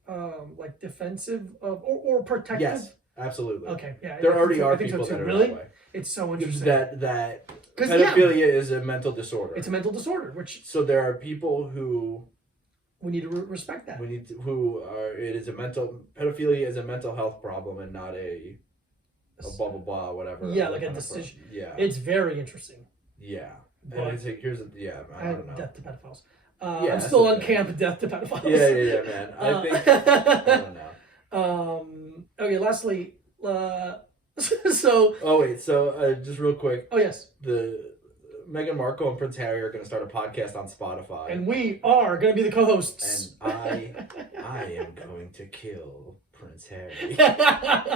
like defensive of or protective? Yes, absolutely. Okay, yeah. There already are people that are really? that way. It's so interesting. That pedophilia is a mental disorder. It's a mental disorder, which so there are people who we need to respect that. Pedophilia is a mental health problem and not a blah blah blah whatever. Yeah, like a decision. Yeah, it's very interesting. Yeah, and it's like I don't know. Death to pedophiles. I'm still on camp. Death to pedophiles. Yeah, man. I think I don't know. Okay. Lastly, so. Oh wait. So just real quick. Oh yes. The Meghan Markle and Prince Harry are going to start a podcast on Spotify, and we are going to be the co-hosts. And I am going to kill Prince Harry.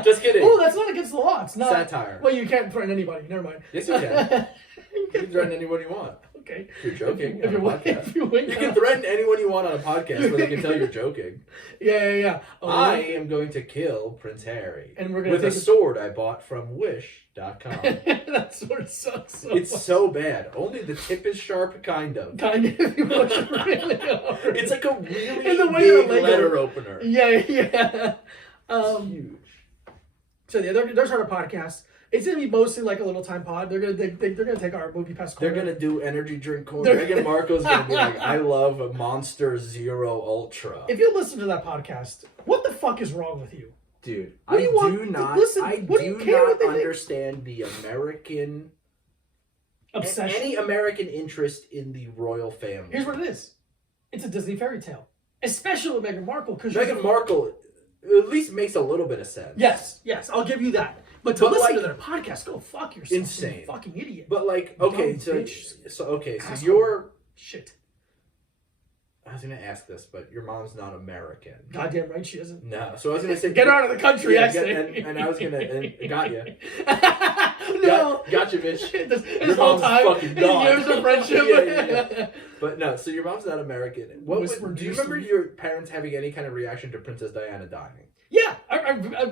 Just kidding. Oh, that's not against the law. It's not satire. Well, you can't threaten anybody. Never mind. Yes, you can. You can threaten anybody you want. Okay. You're joking If on a podcast. if you can threaten anyone you want on a podcast, but they can tell you're joking. Yeah. I am going to kill Prince Harry. And we're gonna with a sword I bought from Wish.com. That sword sucks so It's much. so bad. Only the tip is sharp, kind of. Kind of. You push it really hard. It's like a really And the way big Lego- letter opener. Yeah. It's huge. So yeah, they're starting a podcast. It's gonna be mostly like a little time pod. They're gonna take our movie pass. They're gonna do energy drink corner. Meghan Markle's gonna be like, I love a Monster Zero Ultra. If you listen to that podcast, what the fuck is wrong with you? Dude, What do you want? Listen, I what do you do care what not they think? understand the American Obsession. any American interest in the royal family. Here's what it is. It's a Disney fairy tale, especially with Meghan Markle because Meghan Markle at least makes a little bit of sense. Yes, I'll give you that. But to listen to their podcast, go fuck yourself. Insane. You fucking idiot. But like, okay, Dumb so Asshole. you're. Shit. I was gonna ask this, but your mom's not American. Goddamn right she isn't. No, so I was gonna say Get out of the country, yeah, I say. and I was gonna got you. No. Gotcha, bitch. This whole time, fucking gone. years of friendship. Yeah. But no, so your mom's not American. Do you remember your parents having any kind of reaction to Princess Diana dying? Yeah, I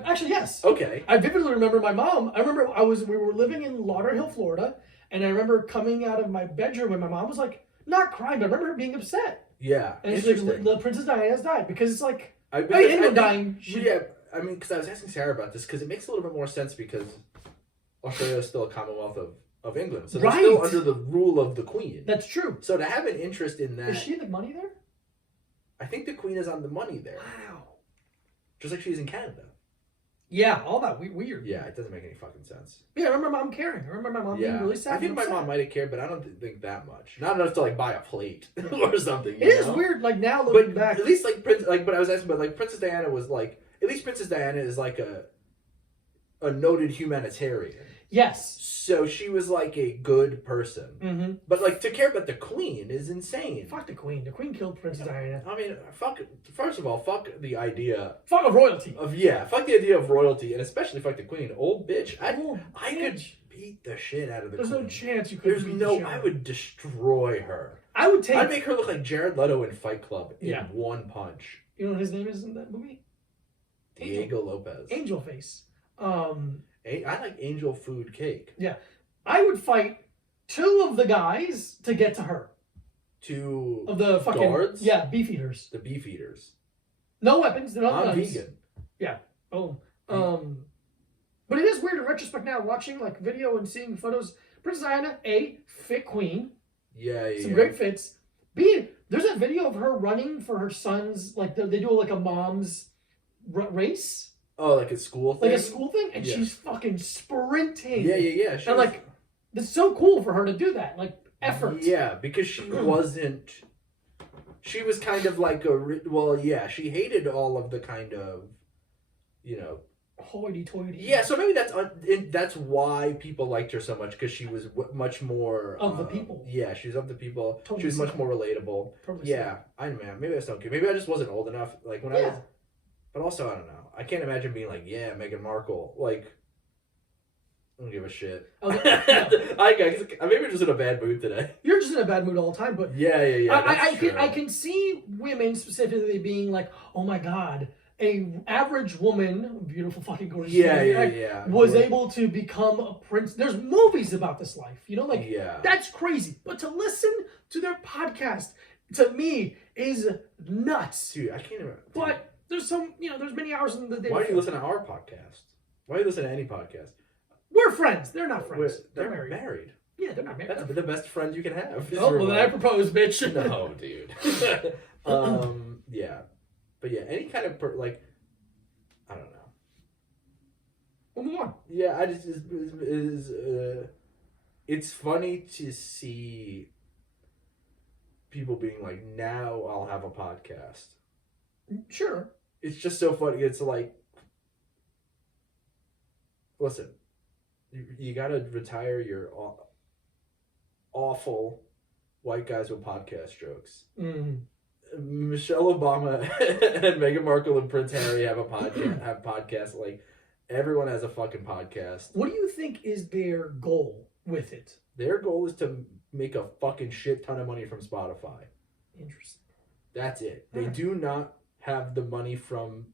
actually yes. Okay. I vividly remember my mom. I remember we were living in Lauderhill, Florida, and I remember coming out of my bedroom and my mom was like not crying, but I remember her being upset. Yeah, and she's like, "The Princess Diana's died," because it's like anyone dying. Yeah, I mean, because I was asking Sarah about this because it makes a little bit more sense because Australia is still a Commonwealth of England, so they're still under the rule of the Queen. That's true. So to have an interest in that, is she the money there? I think the Queen is on the money there. Wow. Just like she's in Canada. Yeah, all that weird. Yeah, it doesn't make any fucking sense. Yeah, I remember mom caring. I remember my mom being really sad. I think my mom might have cared, but I don't think that much. Not enough to like buy a plate or something. It is weird, like now looking back. At least like but I was asking, but like Princess Diana was like, at least Princess Diana is like a noted humanitarian. Yes. So she was like a good person. Mm-hmm. But like to care about the Queen is insane. Fuck the Queen. The Queen killed Princess Diana. I mean, first of all, fuck the idea. Fuck of royalty. Fuck the idea of royalty, and especially fuck the Queen. Old bitch. I could beat the shit out of the Queen. There's no chance you could beat the shit. I would destroy her. I'd make her look like Jared Leto in Fight Club in one punch. You know what his name is in that movie? Diego Lopez. Angel Face. I like angel food cake. Yeah. I would fight 2 of the guys to get to her. 2 of the fucking guards? Yeah, beef eaters. The beef eaters. No weapons. They're not I'm guns. vegan. Yeah. Oh. But it is weird in retrospect now, watching like video and seeing photos. Princess Diana, A, fit queen. Yeah. Some great fits. B, there's a video of her running for her sons. Like they do like a mom's race. Oh, like a school thing? Like a school thing? And she's fucking sprinting. Yeah. And like, it's so cool for her to do that. Like, effort. Yeah, because she wasn't... She was kind of like she hated all of the kind of, hoity-toity. Yeah, so maybe that's why people liked her so much, because she was much more... Of the people. Yeah, she was of the people. Totally she was much more relatable. Totally yeah, I know, man. Maybe I just don't care. Maybe I just wasn't old enough. Like, when I was... But also, I don't know. I can't imagine being like, yeah, Meghan Markle. Like, I don't give a shit. Okay. Maybe I'm just in a bad mood today. You're just in a bad mood all the time, but... Yeah. I can see women specifically being like, oh my god, a average woman, beautiful fucking gorgeous woman, was able to become a prince. There's movies about this life, that's crazy. But to listen to their podcast, to me, is nuts. Dude, I can't even... But there's there's many hours in the day. Why do you listen to our podcast? Why do you listen to any podcast? We're friends. They're not friends. They're married. Yeah, they're not married. That's the best friend you can have. Oh, well, then I propose, bitch. No, dude. Yeah. But yeah, any kind of, I don't know. We'll move on. Yeah, it's funny to see people being like, now I'll have a podcast. Sure. It's just so funny. It's like, listen, you gotta retire your awful white guys with podcast jokes. Mm. Michelle Obama and Meghan Markle and Prince Harry have podcasts. Like, everyone has a fucking podcast. What do you think is their goal with it? Their goal is to make a fucking shit ton of money from Spotify. Interesting. That's it. They Alright. do not have the money from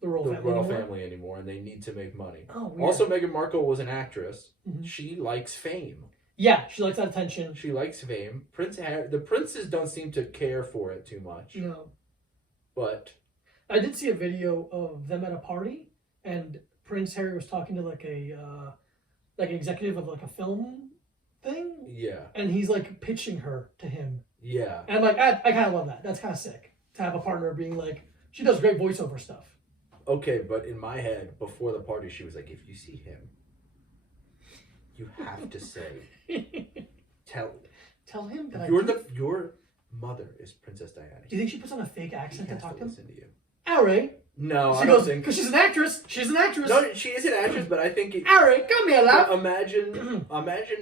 The royal family anymore, and they need to make money. Oh, weird. Also, Meghan Markle was an actress. Mhm. She likes fame. Yeah, she likes that attention. She likes fame. The princes don't seem to care for it too much. No. But I did see a video of them at a party, and Prince Harry was talking to like an executive of like a film thing, yeah, and he's like pitching her to him. yeah. And I'm like, I kind of love that. That's kind of sick to have a partner being like, she does great voiceover stuff. Okay, but in my head, before the party, she was like, if you see him, you have to say, Tell him that your mother is Princess Diana. Do you think she puts on a fake accent to talk to him? Listen to you. Harry. No, She I goes, don't think. because she's an actress. She's an actress. No, she is an actress, but I think. Harry, come here, love. Imagine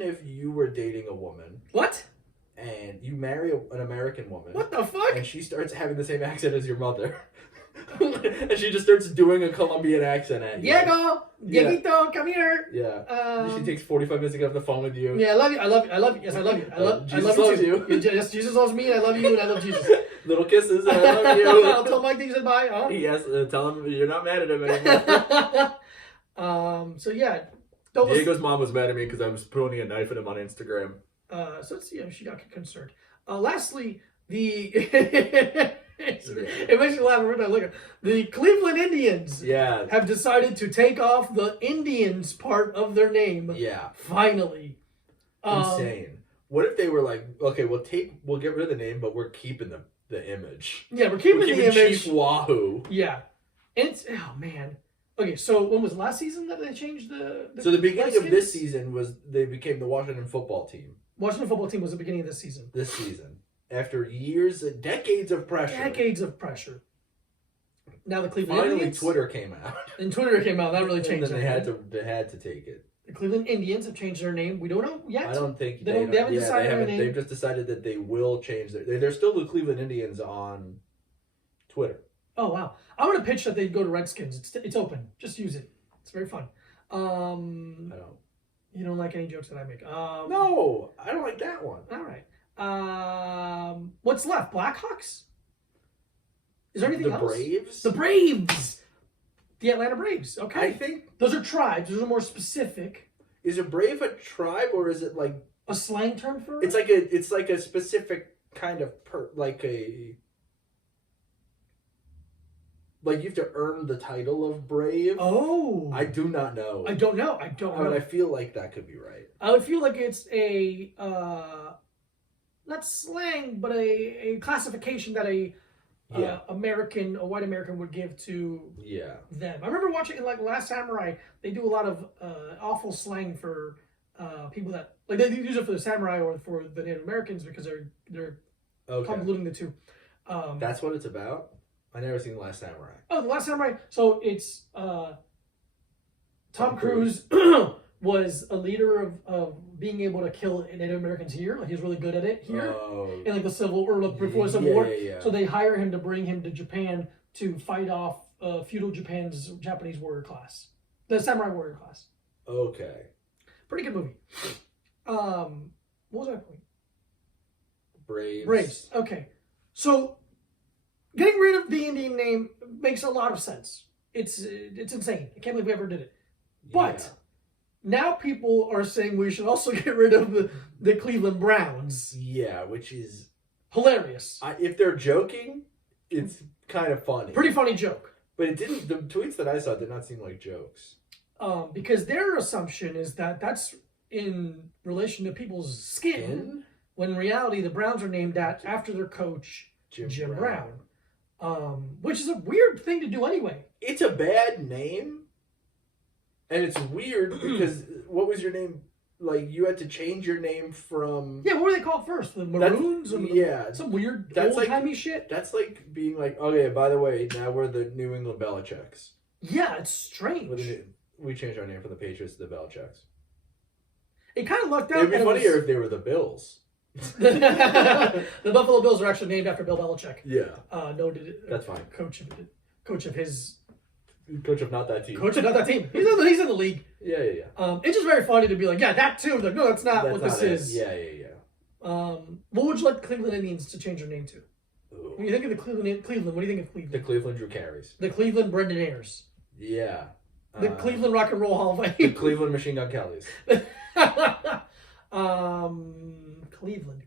if you were dating a woman What? and you marry an American woman. What the fuck? And she starts having the same accent as your mother. And she just starts doing a Colombian accent at you. Dieguito, come here. Yeah. She takes 45 minutes to get off the phone with you. Yeah, I love you. I love you. I love you. Yes, I love you. Jesus I love loves you. you. Yes, Jesus loves me, and I love you, and I love Jesus. Little kisses, and I love you. I'll tell Mike that you said bye. Huh? Yes, tell him you're not mad at him anymore. So yeah. Diego's mom was mad at me because I was putting a knife in him on Instagram. So let's see if she got concerned. Lastly, it makes me laugh every time I look at the Cleveland Indians. Yeah. Have decided to take off the Indians part of their name. Yeah. Finally. Insane. What if they were like, okay, we'll get rid of the name, but we're keeping the image. Yeah, we're keeping the image. Chief Wahoo. Yeah. And it's, oh man. Okay, so when was last season that they changed the So the beginning of Redskins? this season was they became the Washington football team. Washington football team was the beginning of this season. This season. After years and decades of pressure. Now the Cleveland Finally, Indians. Twitter came out. And Twitter came out. That really changed. And then they had to take it. The Cleveland Indians have changed their name. We don't know yet. I don't think they haven't decided their name. They've just decided that they will change they're still the Cleveland Indians on Twitter. Oh wow! I'm gonna pitch that they go to Redskins. It's open. Just use it. It's very fun. I don't. You don't like any jokes that I make? No, I don't like that one. All right. What's left? Blackhawks? Is there anything else? The Braves. The Braves. The Atlanta Braves. Okay. I think those are tribes. Those are more specific. Is a brave a tribe or is it like a slang term for it? It's like a specific kind of like you have to earn the title of brave. Oh. I do not know. I don't know. I mean, I feel like that could be right. I would feel like it's a not slang, but a classification that a white American would give to them. I remember watching in like Last Samurai, they do a lot of awful slang for people that like they use it for the samurai or for the Native Americans because they're convoluting the two. That's what it's about? I never seen The Last Samurai. Oh, The Last Samurai. So it's Tom Cruise was a leader of being able to kill Native Americans here. Like he's really good at it here. In like the Civil or like before the Civil War. Yeah. So they hire him to bring him to Japan to fight off feudal Japan's Japanese warrior class. The samurai warrior class. Okay. Pretty good movie. What was my point? Braves. Okay. So getting rid of the Indian name makes a lot of sense. It's insane. I can't believe we ever did it. But now people are saying we should also get rid of the Cleveland Browns. Yeah, which is hilarious. If they're joking, it's kind of funny. Pretty funny joke. But the tweets that I saw did not seem like jokes. Because their assumption is that that's in relation to people's skin, when in reality the Browns are named after their coach, Jim Brown. Which is a weird thing to do anyway. It's a bad name. And it's weird because what was your name? Like, you had to change your name from... Yeah, what were they called first? The Maroons? Some weird old-timey shit? That's like being like, okay, by the way, now we're the New England Belichicks. Yeah, it's strange. We changed our name from the Patriots to the Belichicks. It kind of lucked out. It'd be funnier if they were the Bills. The Buffalo Bills are actually named after Bill Belichick. Yeah. That's fine. Coach of his Coach of not that team. Coach of not that team. He's in the league. Yeah. It's just very funny to be like, yeah, that too. Like, no, that's not what this is. Yeah. What would you like the Cleveland Indians to change their name to? Ooh. When you think of the Cleveland, what do you think of Cleveland? The Cleveland Drew Carries. The Cleveland Brendan Ayers. Yeah. The Cleveland Rock and Roll Hall of The Fame. Cleveland Machine Gun Kellys. Cleveland.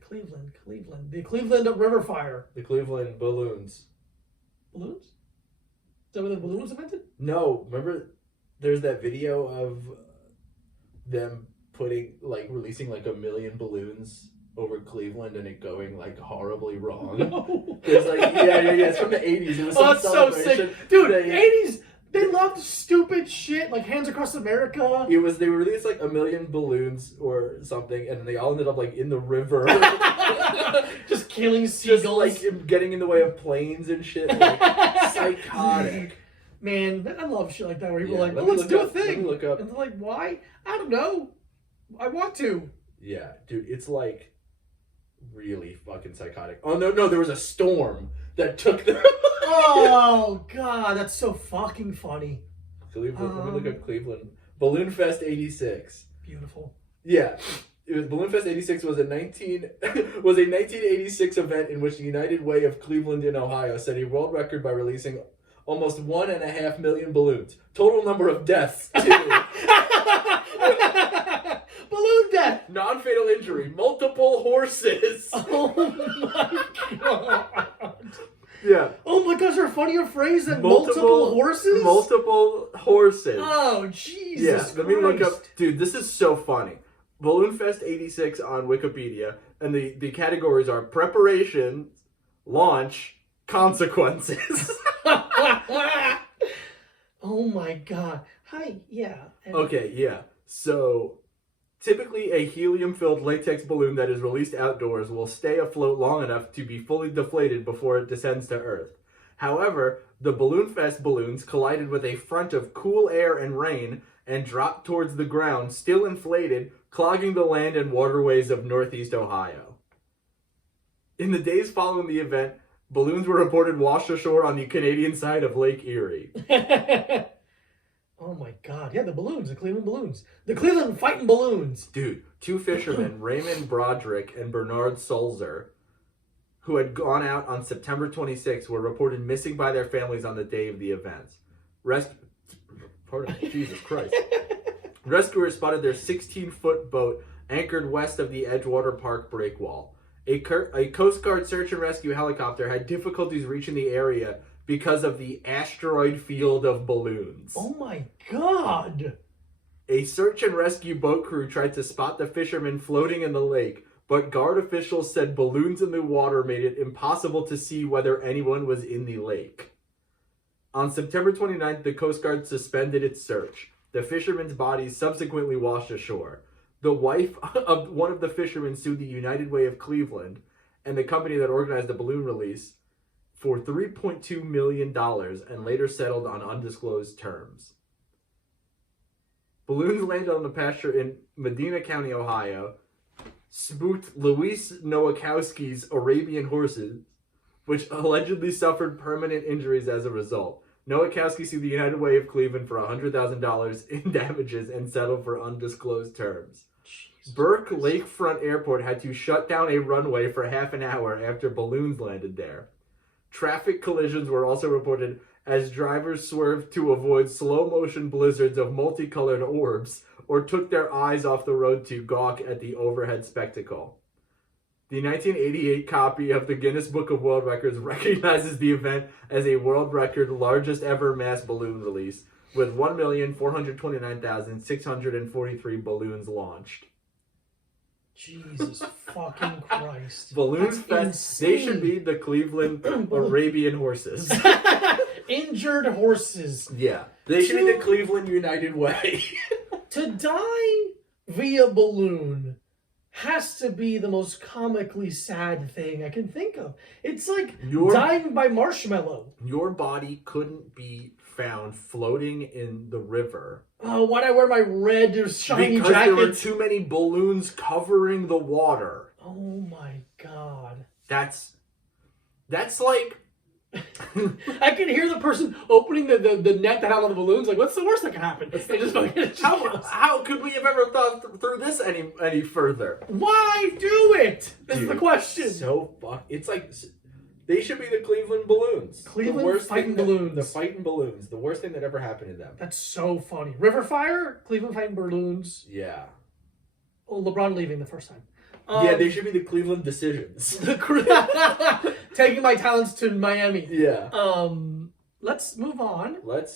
The Cleveland River Fire. The Cleveland Balloons. Balloons? Is that where the balloon was invented? No, remember there's that video of them releasing like 1 million balloons over Cleveland and it going like horribly wrong. No. It's like it's from the 80s. It was some That's so sick. Dude, 80s, they loved stupid shit like Hands Across America. They released like 1 million balloons or something and they all ended up like in the river. Just killing seagulls. Just like getting in the way of planes and shit. Like, psychotic. Man, I love shit like that where people are like, let well, me let's do a look up- thing. let me look up. And they're like, why? I don't know. I want to. Yeah, dude, it's like really fucking psychotic. Oh no, there was a storm that took them. Oh god, that's so fucking funny. Cleveland, let me look up Cleveland. Balloon Fest 86. Beautiful. Yeah. It was Balloon Fest 86 was a 1986 event in which the United Way of Cleveland in Ohio set a world record by releasing almost 1.5 million balloons. Total number of deaths, 2. Balloon death. Non-fatal injury, multiple horses. Oh my god. Yeah. Oh my gosh, is there a funnier phrase than multiple horses? Multiple horses. Oh, Jesus Yeah, Christ. let me look up. Dude, this is so funny. Balloon Fest 86 on Wikipedia, and the categories are preparation, launch, consequences. Oh my god. Hi, yeah. Okay, yeah. So, typically a helium-filled latex balloon that is released outdoors will stay afloat long enough to be fully deflated before it descends to Earth. However, the Balloon Fest balloons collided with a front of cool air and rain and dropped towards the ground, still inflated, clogging the land and waterways of Northeast Ohio. In the days following the event, balloons were reported washed ashore on the Canadian side of Lake Erie. Oh my god. Yeah, the balloons, the Cleveland balloons. The Cleveland fighting balloons. Dude, 2 fishermen, Raymond Broderick and Bernard Sulzer, who had gone out on September 26, were reported missing by their families on the day of the events. Jesus Christ. Rescuers spotted their 16-foot boat anchored west of the Edgewater Park breakwall. A Coast Guard search and rescue helicopter had difficulties reaching the area because of the asteroid field of balloons. Oh my god. A search and rescue boat crew tried to spot the fishermen floating in the lake, but guard officials said balloons in the water made it impossible to see whether anyone was in the lake. On September 29th, the Coast Guard suspended its search. The fishermen's bodies subsequently washed ashore. The wife of one of the fishermen sued the United Way of Cleveland and the company that organized the balloon release for $3.2 million and later settled on undisclosed terms. Balloons landed on the pasture in Medina County, Ohio, spooked Luis Nowakowski's Arabian horses, which allegedly suffered permanent injuries as a result. Nowakowski sued the United Way of Cleveland for $100,000 in damages and settled for undisclosed terms. Burke Lakefront Airport had to shut down a runway for half an hour after balloons landed there. Traffic collisions were also reported as drivers swerved to avoid slow-motion blizzards of multicolored orbs or took their eyes off the road to gawk at the overhead spectacle. The 1988 copy of the Guinness Book of World Records recognizes the event as a world record largest ever mass balloon release, with 1,429,643 balloons launched. Jesus fucking Christ. Balloons Fest, insane. they should be the Cleveland Arabian horses. Injured horses. Yeah, they should be the Cleveland United Way. To die via balloon has to be the most comically sad thing I can think of. It's like dying by marshmallow. Your body couldn't be found floating in the river. Oh, why'd I wear my red shiny because jacket? There were too many balloons covering the water. Oh my god. That's like I can hear the person opening the net that had all the balloons. Like, what's the worst that can happen? They just fucking How could we have ever thought through this any further? Why do it? Is the question. So it's like they should be the Cleveland Balloons. Cleveland fighting balloons. The fighting balloons. The worst thing that ever happened to them. That's so funny. River Fire, Cleveland fighting balloons. Yeah. Oh, LeBron leaving the first time. Yeah, they should be the Cleveland Decisions. Taking my talents to Miami. Yeah. Let's move on. Let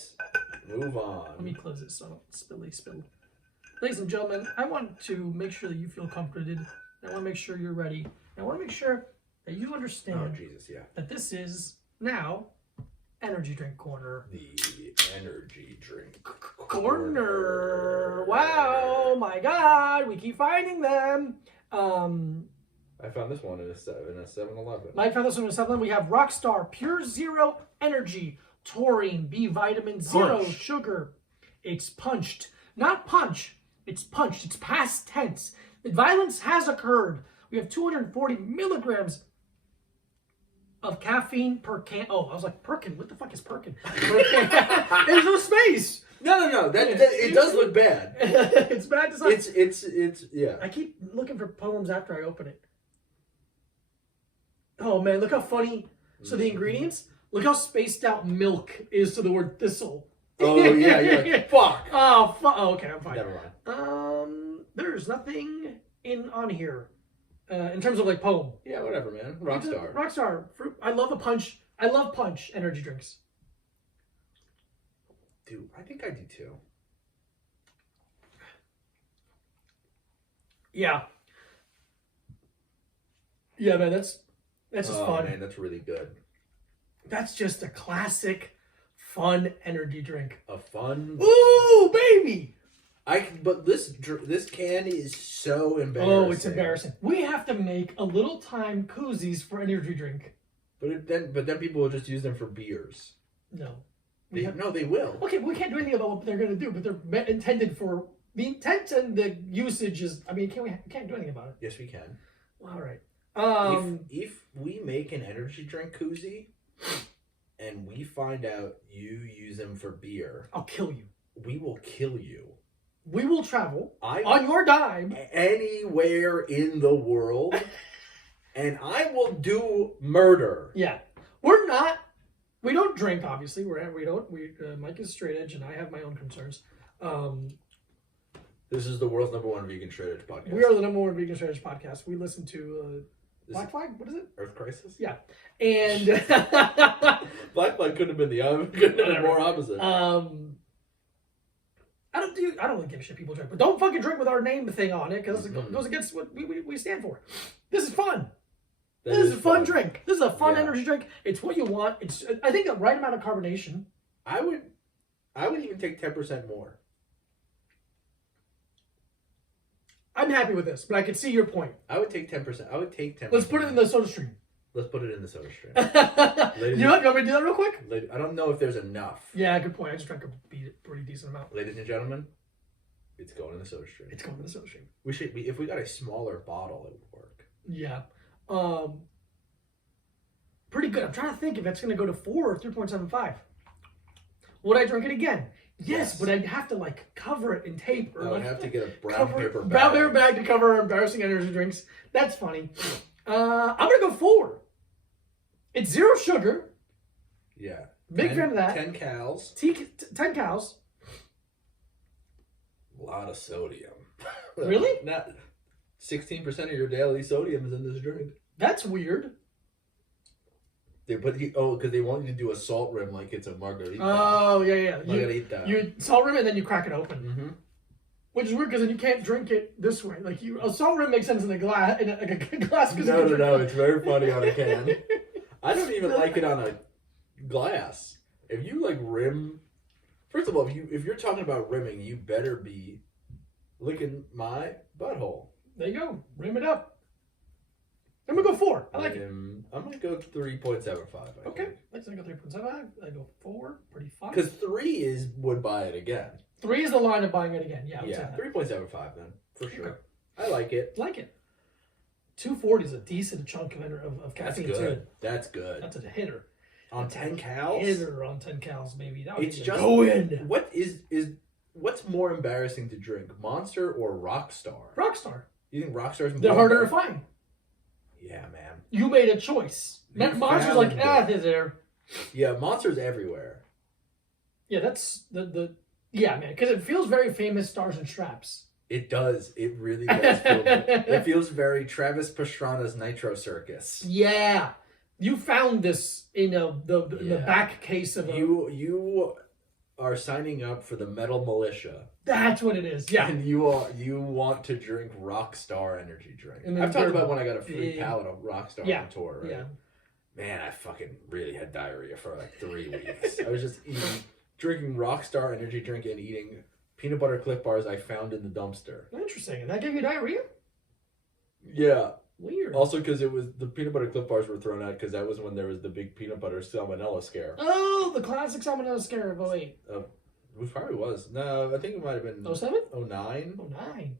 me close it so spilly spill. Ladies and gentlemen, I want to make sure that you feel comforted. I want to make sure you're ready. I want to make sure that you understand that this is now Energy Drink Corner. The Energy Drink Corner. Wow, my God, we keep finding them. I found this one in a 7-Eleven. Mike found this one in a 7-Eleven. We have Rockstar Pure Zero Energy, Taurine, B vitamin, zero sugar. It's punched. Not punch. It's punched. It's past tense. The violence has occurred. We have 240 milligrams of caffeine per can. Oh, I was like, Perkin. What the fuck is Perkin? There's no space. No. It does look bad. It's bad design. It's yeah. I keep looking for poems after I open it. Oh man, look how funny. So the ingredients. Look how spaced out milk is to the word thistle. Oh yeah, you're like, fuck. Oh fuck. Oh, okay, I'm fine. Never mind. There's nothing on here. In terms of like poem. Yeah, whatever, man. Rockstar. Rockstar. Fruit. I love a punch. I love punch energy drinks. Dude, I think I do too. Yeah. Yeah, man, that's just fun. Man, that's really good. That's just a classic, fun energy drink. A fun. Ooh, baby! But this can is so embarrassing. Oh, it's embarrassing. We have to make a little time koozies for energy drink. But then people will just use them for beers. No. They will. Okay, we can't do anything about what they're going to do, but they're intended for the intent and the usage is. I mean, we can't do anything about it. Yes, we can. All right. If we make an energy drink koozie, and we find out you use them for beer, I'll kill you. We will kill you. We will travel on your dime anywhere in the world, and I will do murder. Yeah, we don't drink. Obviously, Mike is straight edge, and I have my own concerns. This is the world's #1 vegan straight edge podcast. We are the #1 vegan straight edge podcast. We listen to Black Flag. What is it? Earth Crisis. Yeah, and Black Flag couldn't have been more opposite. I don't really give a shit people drink, but don't fucking drink with our name thing on it because it goes against what we stand for. This is fun. This is a fun drink. This is a fun energy drink. It's what you want. It's I think the right amount of carbonation. I would even take 10% more. I'm happy with this, but I can see your point. I would take 10%. I would take 10%. Let's put it in the soda stream. Let's put it in the soda stream. You know what? You want me to do that real quick? I don't know if there's enough. Yeah, good point. I just drank a pretty decent amount. Ladies and gentlemen, it's going in the soda stream. It's going in the soda stream. If we got a smaller bottle, it would work. Yeah. Pretty good. I'm trying to think if it's going to go to 4 or 3.75. Would I drink it again? Yes, but I'd have to cover it in tape or I'd have to get a brown paper bag to cover our embarrassing energy drinks. That's funny. I'm gonna go 4. It's 0 sugar. Yeah. Big fan of that. 10 cals. 10 cals. A lot of sodium. Really? Not 16% of your daily sodium is in this drink. That's weird. Because they want you to do a salt rim like it's a margarita. Oh, yeah. Margarita. You salt rim and then you crack it open. Mm-hmm. Which is weird because then you can't drink it this way. A salt rim makes sense in a glass. A glass. No. It's very funny on a can. I don't even like it on a glass. If you rim, first of all, if you're talking about rimming, you better be licking my butthole. There you go. Rim it up. I'm gonna go 4. I like it. I'm gonna go 3.75. Okay. I go 3.75. I go 4. Pretty fun. Because 3 would buy it again. 3 is the line of buying it again. Yeah. 3.75 then for sure. Okay. I like it. 240 is a decent chunk of caffeine too. That's good. That's a hitter. On 10 cows? Hitter on 10 cows, maybe. That would It's just go in. What is what's more embarrassing to drink, Monster or Rockstar? Rockstar. You think Rockstar's more? They're harder to find. Yeah, man. You made a choice. Monster's like, they're there. Yeah, Monster's everywhere. Yeah, that's the yeah, man, because it feels very famous Stars and Straps. It does. It really does. It feels very Travis Pastrana's Nitro Circus. Yeah. You found this in the back case of You are signing up for the Metal Militia. That's what it is. Yeah. And you want to drink Rockstar energy drink. I've talked about when I got a free pallet of Rockstar on tour, right? Yeah. Man, I fucking really had diarrhea for like 3 weeks. I was just drinking Rockstar energy drink and eating peanut butter Clif Bars I found in the dumpster. Interesting. And that gave you diarrhea? Yeah. Weird. Also because it was the peanut butter Clif Bars were thrown out because that was when there was the big peanut butter salmonella scare. Oh, the classic salmonella scare of 08. It probably was. No, I think it might have been 07? 09. 09.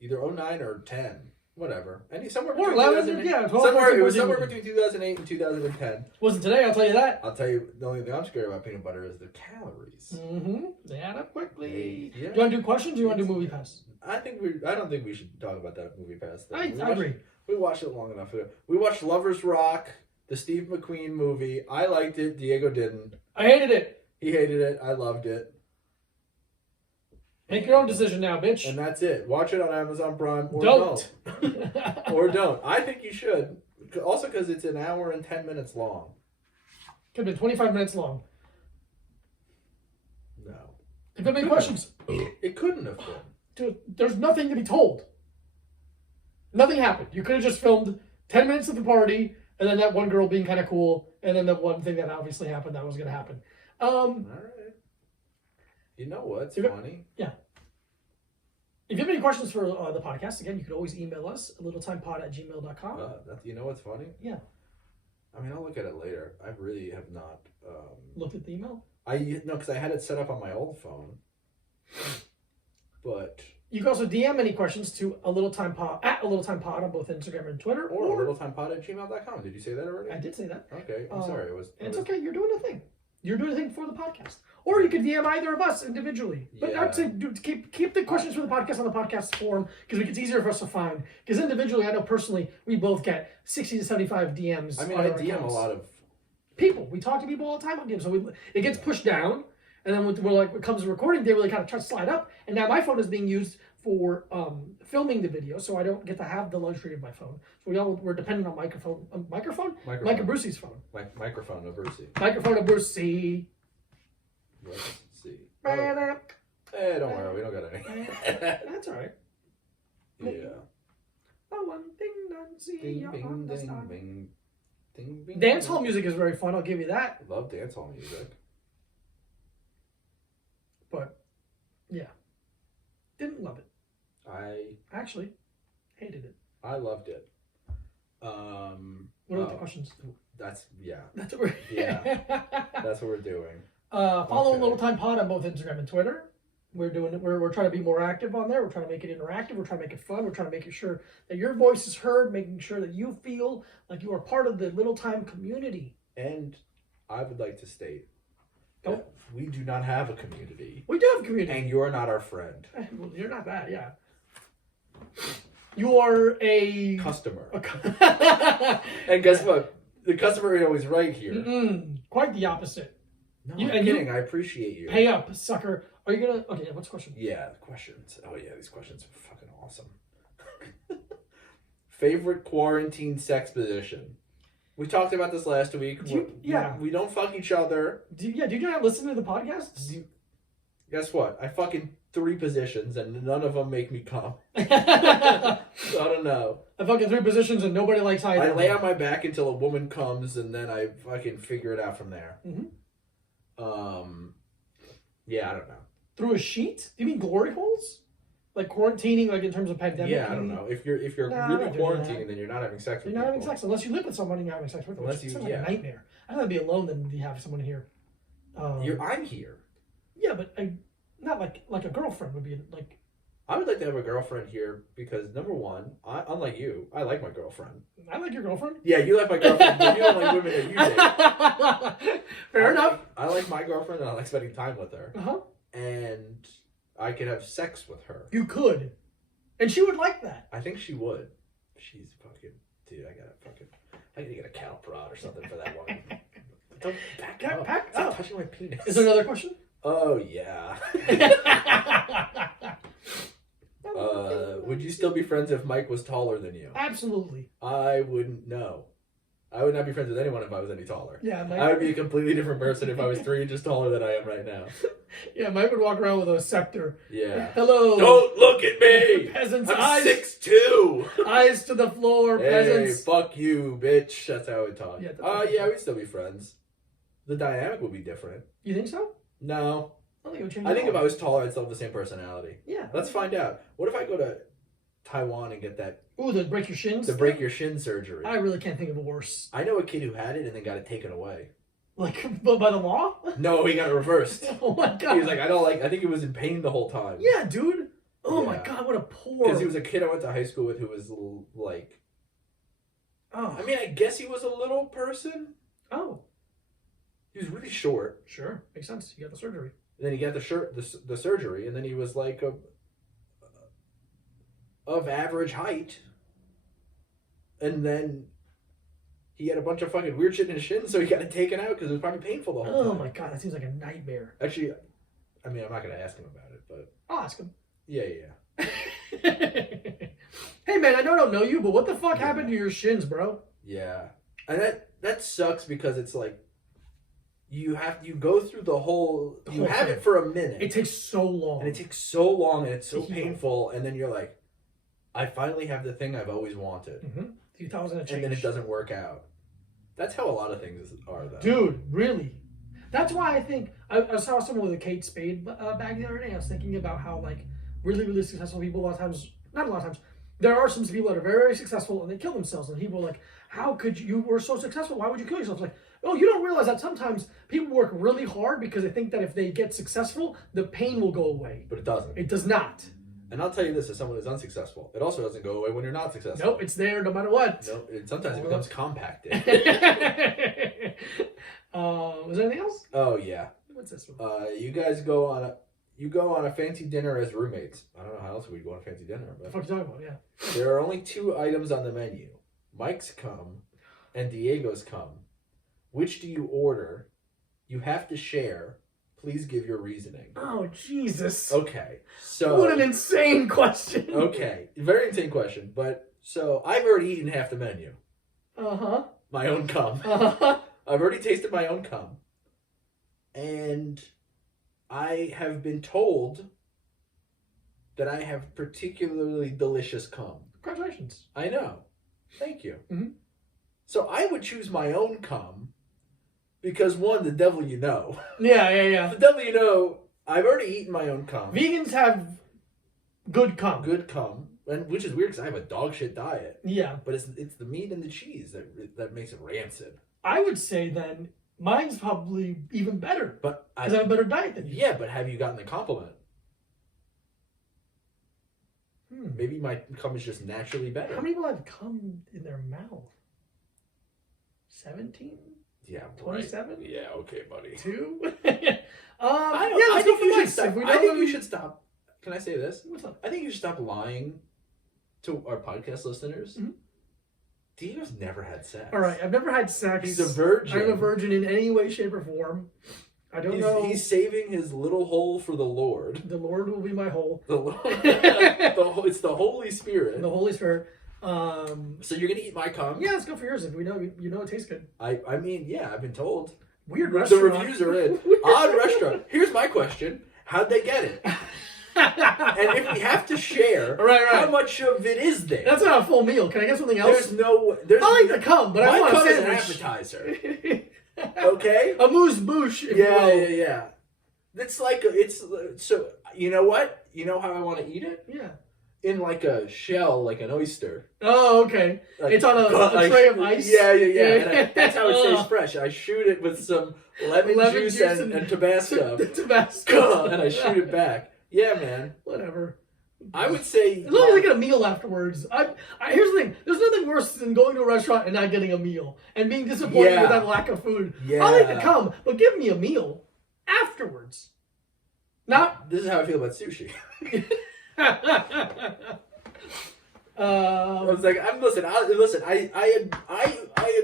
Either 09 or 10. Whatever. Somewhere or between 11, yeah. 12, somewhere, it was somewhere between 2008 and 2010. Wasn't today, I'll tell you that. I'll tell you, the only thing I'm scared about peanut butter is the calories. Mm-hmm. They add up quickly. Yeah. Do you want to do questions or do you want to do movie pass? I don't think we should talk about that movie pass thing. I agree. We watched it long enough ago. We watched Lovers Rock, the Steve McQueen movie. I liked it. Diego didn't. I hated it. He hated it. I loved it. Make your own decision now, bitch. And that's it. Watch it on Amazon Prime or don't. Or don't. I think you should. Also because it's an hour and 10 minutes long. Could have been 25 minutes long. No. If there have been questions. It couldn't have been. Dude, there's nothing to be told. Nothing happened. You could have just filmed 10 minutes of the party, and then that one girl being kind of cool, and then the one thing that obviously happened that was going to happen. All right. You know what's funny? Yeah. If you have any questions for the podcast, again, you could always email us, littletimepod@gmail.com. You know what's funny? Yeah. I mean, I'll look at it later. I really have not... looked at the email? No, because I had it set up on my old phone. But... You can also DM any questions to @littletimepod on both Instagram and Twitter. Or littletimepod@gmail.com. Did you say that already? I did say that. Okay, I'm sorry. It's okay. You're doing a thing. You're doing a thing for the podcast. Or you could DM either of us individually. But I'd say keep the questions for the podcast on the podcast form because it's easier for us to find. Because individually, I know personally, we both get 60 to 75 DMs. I mean, I DM a lot of people. We talk to people all the time on DMs. So it gets pushed down. And then when it comes to recording, they really kind of try to slide up. And now my phone is being used for filming the video, so I don't get to have the luxury of my phone. So we're dependent on Mike Abrusci's phone. Microphone Abrusci. Microphone Abrusci. Let's see. Don't worry, we don't got any. That's all right. Yeah. The one thing I see you understand. Ding, bing, Dance hall music is very fun. I'll give you that. Love dance hall music. But yeah, didn't love it. I actually hated it. I loved it. What are the questions? That's what we're that's what we're doing. Follow Little Time Pod on both Instagram and Twitter. We're trying to be more active on there. We're trying to make it interactive. We're trying to make it fun. We're trying to make sure that your voice is heard, making sure that you feel like you are part of the Little Time community. And I would like to state that we do not have a community. We do have a community. And you're not our friend. Well, you're not that, yeah. You are a customer. And guess what? The customer is always right here. Quite the opposite. No, I'm kidding. I appreciate you. Pay up, sucker. Are you gonna? Okay, what's the question? Yeah, the questions. Oh yeah, these questions are fucking awesome. Favorite quarantine sex position? We talked about this last week. We don't fuck each other. Do you not listen to the podcast? Guess what? I fucking 3 positions and none of them make me come. So I don't know. I fucking 3 positions and nobody likes either. I lay on my back until a woman comes and then I fucking figure it out from there. Yeah, I don't know. Through a sheet? Do you mean glory holes? Like quarantining, like in terms of pandemic? Yeah, I don't know. If you're really quarantining, then you're not having sex with You're not having sex unless you live with someone and you're having sex with them. It's like a nightmare. I'd rather be alone than to have someone here. I'm here. Yeah, but not like a girlfriend would be like. I would like to have a girlfriend here because number one, unlike you, I like my girlfriend. I like your girlfriend. Yeah, you like my girlfriend, but you don't like women that you date. Fair enough. I like my girlfriend and I like spending time with her. Uh-huh. And I could have sex with her. You could. And she would like that. I think she would. She's fucking... Dude, I gotta get a cattle prod or something for that one. Don't back up. Stop touching my penis. Is there another question? Oh, yeah. Would you still be friends if Mike was taller than you? Absolutely. I wouldn't know. I would not be friends with anyone if I was any taller. Yeah, Mike. I would be a completely different person if I was 3 inches taller than I am right now. Yeah, Mike would walk around with a scepter. Yeah. Hello. Don't look at me! Peasants' I'm eyes. 6'2". Eyes to the floor, Hey, peasants. fuck you, bitch. That's how I would talk. Yeah, Yeah, we'd still be friends. The dynamic would be different. You think so? No. I think it would change. I think if I was taller, I'd still have the same personality. Yeah. Let's find out. What if I go to Taiwan and get that... Ooh, the break your shins? The break your shin surgery. I really can't think of a worse. I know a kid who had it and then got it taken away. Like, but by the law? No, he got it reversed. Oh my god. He was like, I think he was in pain the whole time. Yeah, dude. Oh my Yeah. god, what a poor... Because he was a kid I went to high school with who was like... Oh. I mean, I guess he was a little person. Oh. He was really short. Sure. Makes sense. You got the surgery. And then he got the surgery, and then he was like of average height. And then he had a bunch of fucking weird shit in his shin, so he got it taken out because it was probably painful the whole time. Oh my god, that seems like a nightmare. Actually, I mean, I'm not going to ask him about it, but... I'll ask him. Yeah. Hey man, I don't know you, but what the fuck happened to your shins, bro? Yeah. And that sucks because it's like, you go through the whole have it for a minute. It takes so long. And it takes so long and it's so To heal. painful, and then you're like, I finally have the thing I've always wanted. Mm-hmm. 2000 And then it doesn't work out. That's how a lot of things are, though. Dude, really? That's why I think I saw someone with a Kate Spade bag the other day. I was thinking about how like really, really successful people not a lot of times, there are some people that are very, very successful and they kill themselves. And people are like, how could you were so successful? Why would you kill yourself? It's like, oh, you don't realize that sometimes people work really hard because they think that if they get successful, the pain will go away. But it doesn't. It does not. And I'll tell you this, as someone who's unsuccessful, it also doesn't go away when you're not successful. Nope, it's there no matter what. Nope, sometimes it becomes compacted. Was there anything else? Oh, yeah. What's this one? You guys go on a fancy dinner as roommates. I don't know how else we'd go on a fancy dinner. What the But fuck are you talking about? Yeah. there are only 2 items on the menu. Mike's cum and Diego's cum. Which do you order? You have to share. Please give your reasoning. Oh, Jesus. Okay, so... What an insane question. Okay, very insane question. But, so, I've already eaten half the menu. Uh-huh. My own cum. Uh-huh. I've already tasted my own cum. And I have been told that I have particularly delicious cum. Congratulations. I know. Thank you. Mm-hmm. So I would choose my own cum because, one, the devil you know. Yeah. The devil you know, I've already eaten my own cum. Vegans have good cum. Good cum. And, which is weird because I have a dog shit diet. Yeah. But it's the meat and the cheese that makes it rancid. I would say then mine's probably even better. But Because I have a better diet than you. Yeah, but have you gotten the compliment? Maybe my cum is just naturally better. How many people have cum in their mouth? 17? Yeah, 27? Right. Yeah, okay, buddy. 2? I think you should stop. I think you should stop. Can I say this? What's up? I think you should stop lying to our podcast listeners. Mm-hmm. Diego's never had sex. All right, I've never had sex. He's a virgin. I'm a virgin in any way, shape, or form. I don't know. He's saving his little hole for the Lord. The Lord will be my hole. The Lord. It's the Holy Spirit. The Holy Spirit. So you're gonna eat my cum? Yeah, let's go for yours if we know you know it tastes good. I mean, yeah, I've been told. Weird restaurant. The reviews are in. Odd restaurant. Here's my question: how'd they get it? And if we have to share, right. how much of it is there? That's not a full meal. Can I get something else? There's I like the cum, but I want a cum is an sandwich. appetizer. Okay. A moose bouche. If Yeah, you will. yeah. It's like so. You know what? You know how I want to eat it? Yeah. In like a shell, like an oyster. Oh, okay. Like, it's on a tray of ice. Yeah. And that's how it stays fresh. I shoot it with some lemon Lemon juice juice and Tabasco. Tabasco. And I shoot it back. Yeah, man. Whatever. I would say as long as I get a meal afterwards. Here's the thing: there's nothing worse than going to a restaurant and not getting a meal and being disappointed with that lack of food. Yeah. I'll eat to come, but give me a meal afterwards. Not. This is how I feel about sushi. I was like, I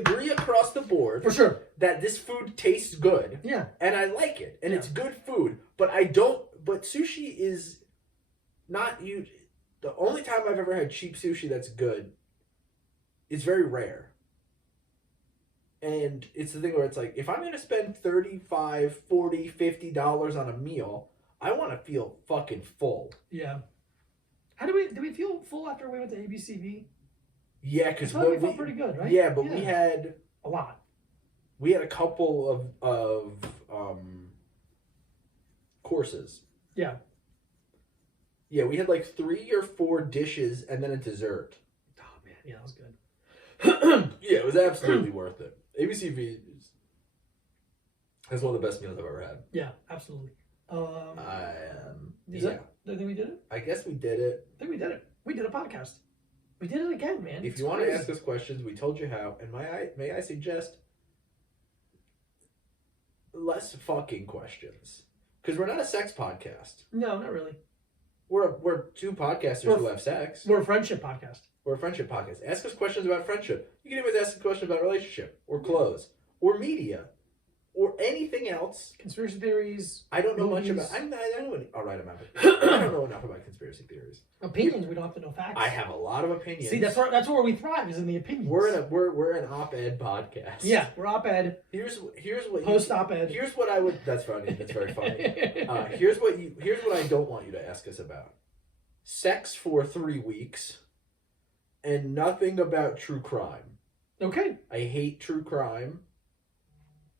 agree across the board For sure. that this food tastes good. Yeah. And I like it, and Yeah. it's good food. But sushi is not you. The only time I've ever had cheap sushi that's good is very rare. And it's the thing where it's like, if I'm going to spend $35, $40, $50 on a meal, I want to feel fucking full. Yeah. Did we feel full after we went to ABCV? Yeah, because we felt pretty good, right? Yeah, but we had a lot. We had a couple of courses. Yeah. Yeah, we had like 3 or 4 dishes and then a dessert. Oh man, yeah, that was good. Yeah, it was absolutely worth it. ABCV is one of the best meals I've ever had. Yeah, absolutely. I think we did it. I guess we did it. I think we did it. We did a podcast. We did it again, man. If you want to ask us questions, we told you how. And may I suggest less fucking questions, because we're not a sex podcast. No, not really. We're 2 podcasters who have sex. We're a friendship podcast. We're a friendship podcast. Ask us questions about friendship. You can even ask us questions about relationship or clothes or media or anything else. Conspiracy theories. I don't know much about. I don't know enough about conspiracy theories. Opinions. We don't have to know facts. I have a lot of opinions. See, that's where we thrive, is in the opinions. We're an op-ed podcast. Yeah, we're op-ed. Here's what post op-ed. Here's what I would. That's funny. That's very funny. Here's what I don't want you to ask us about: sex for 3 weeks, and nothing about true crime. Okay. I hate true crime.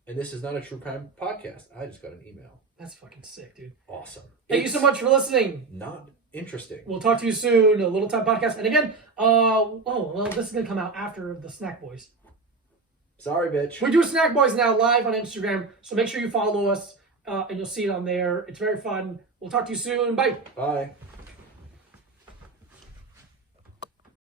And this is not a true crime podcast. I just got an email. That's fucking sick, dude. Awesome. Thank you so much for listening. Not interesting. We'll talk to you soon. A Little Time Podcast. And again, this is going to come out after the Snack Boys. Sorry, bitch. We do Snack Boys now live on Instagram. So make sure you follow us and you'll see it on there. It's very fun. We'll talk to you soon. Bye. Bye.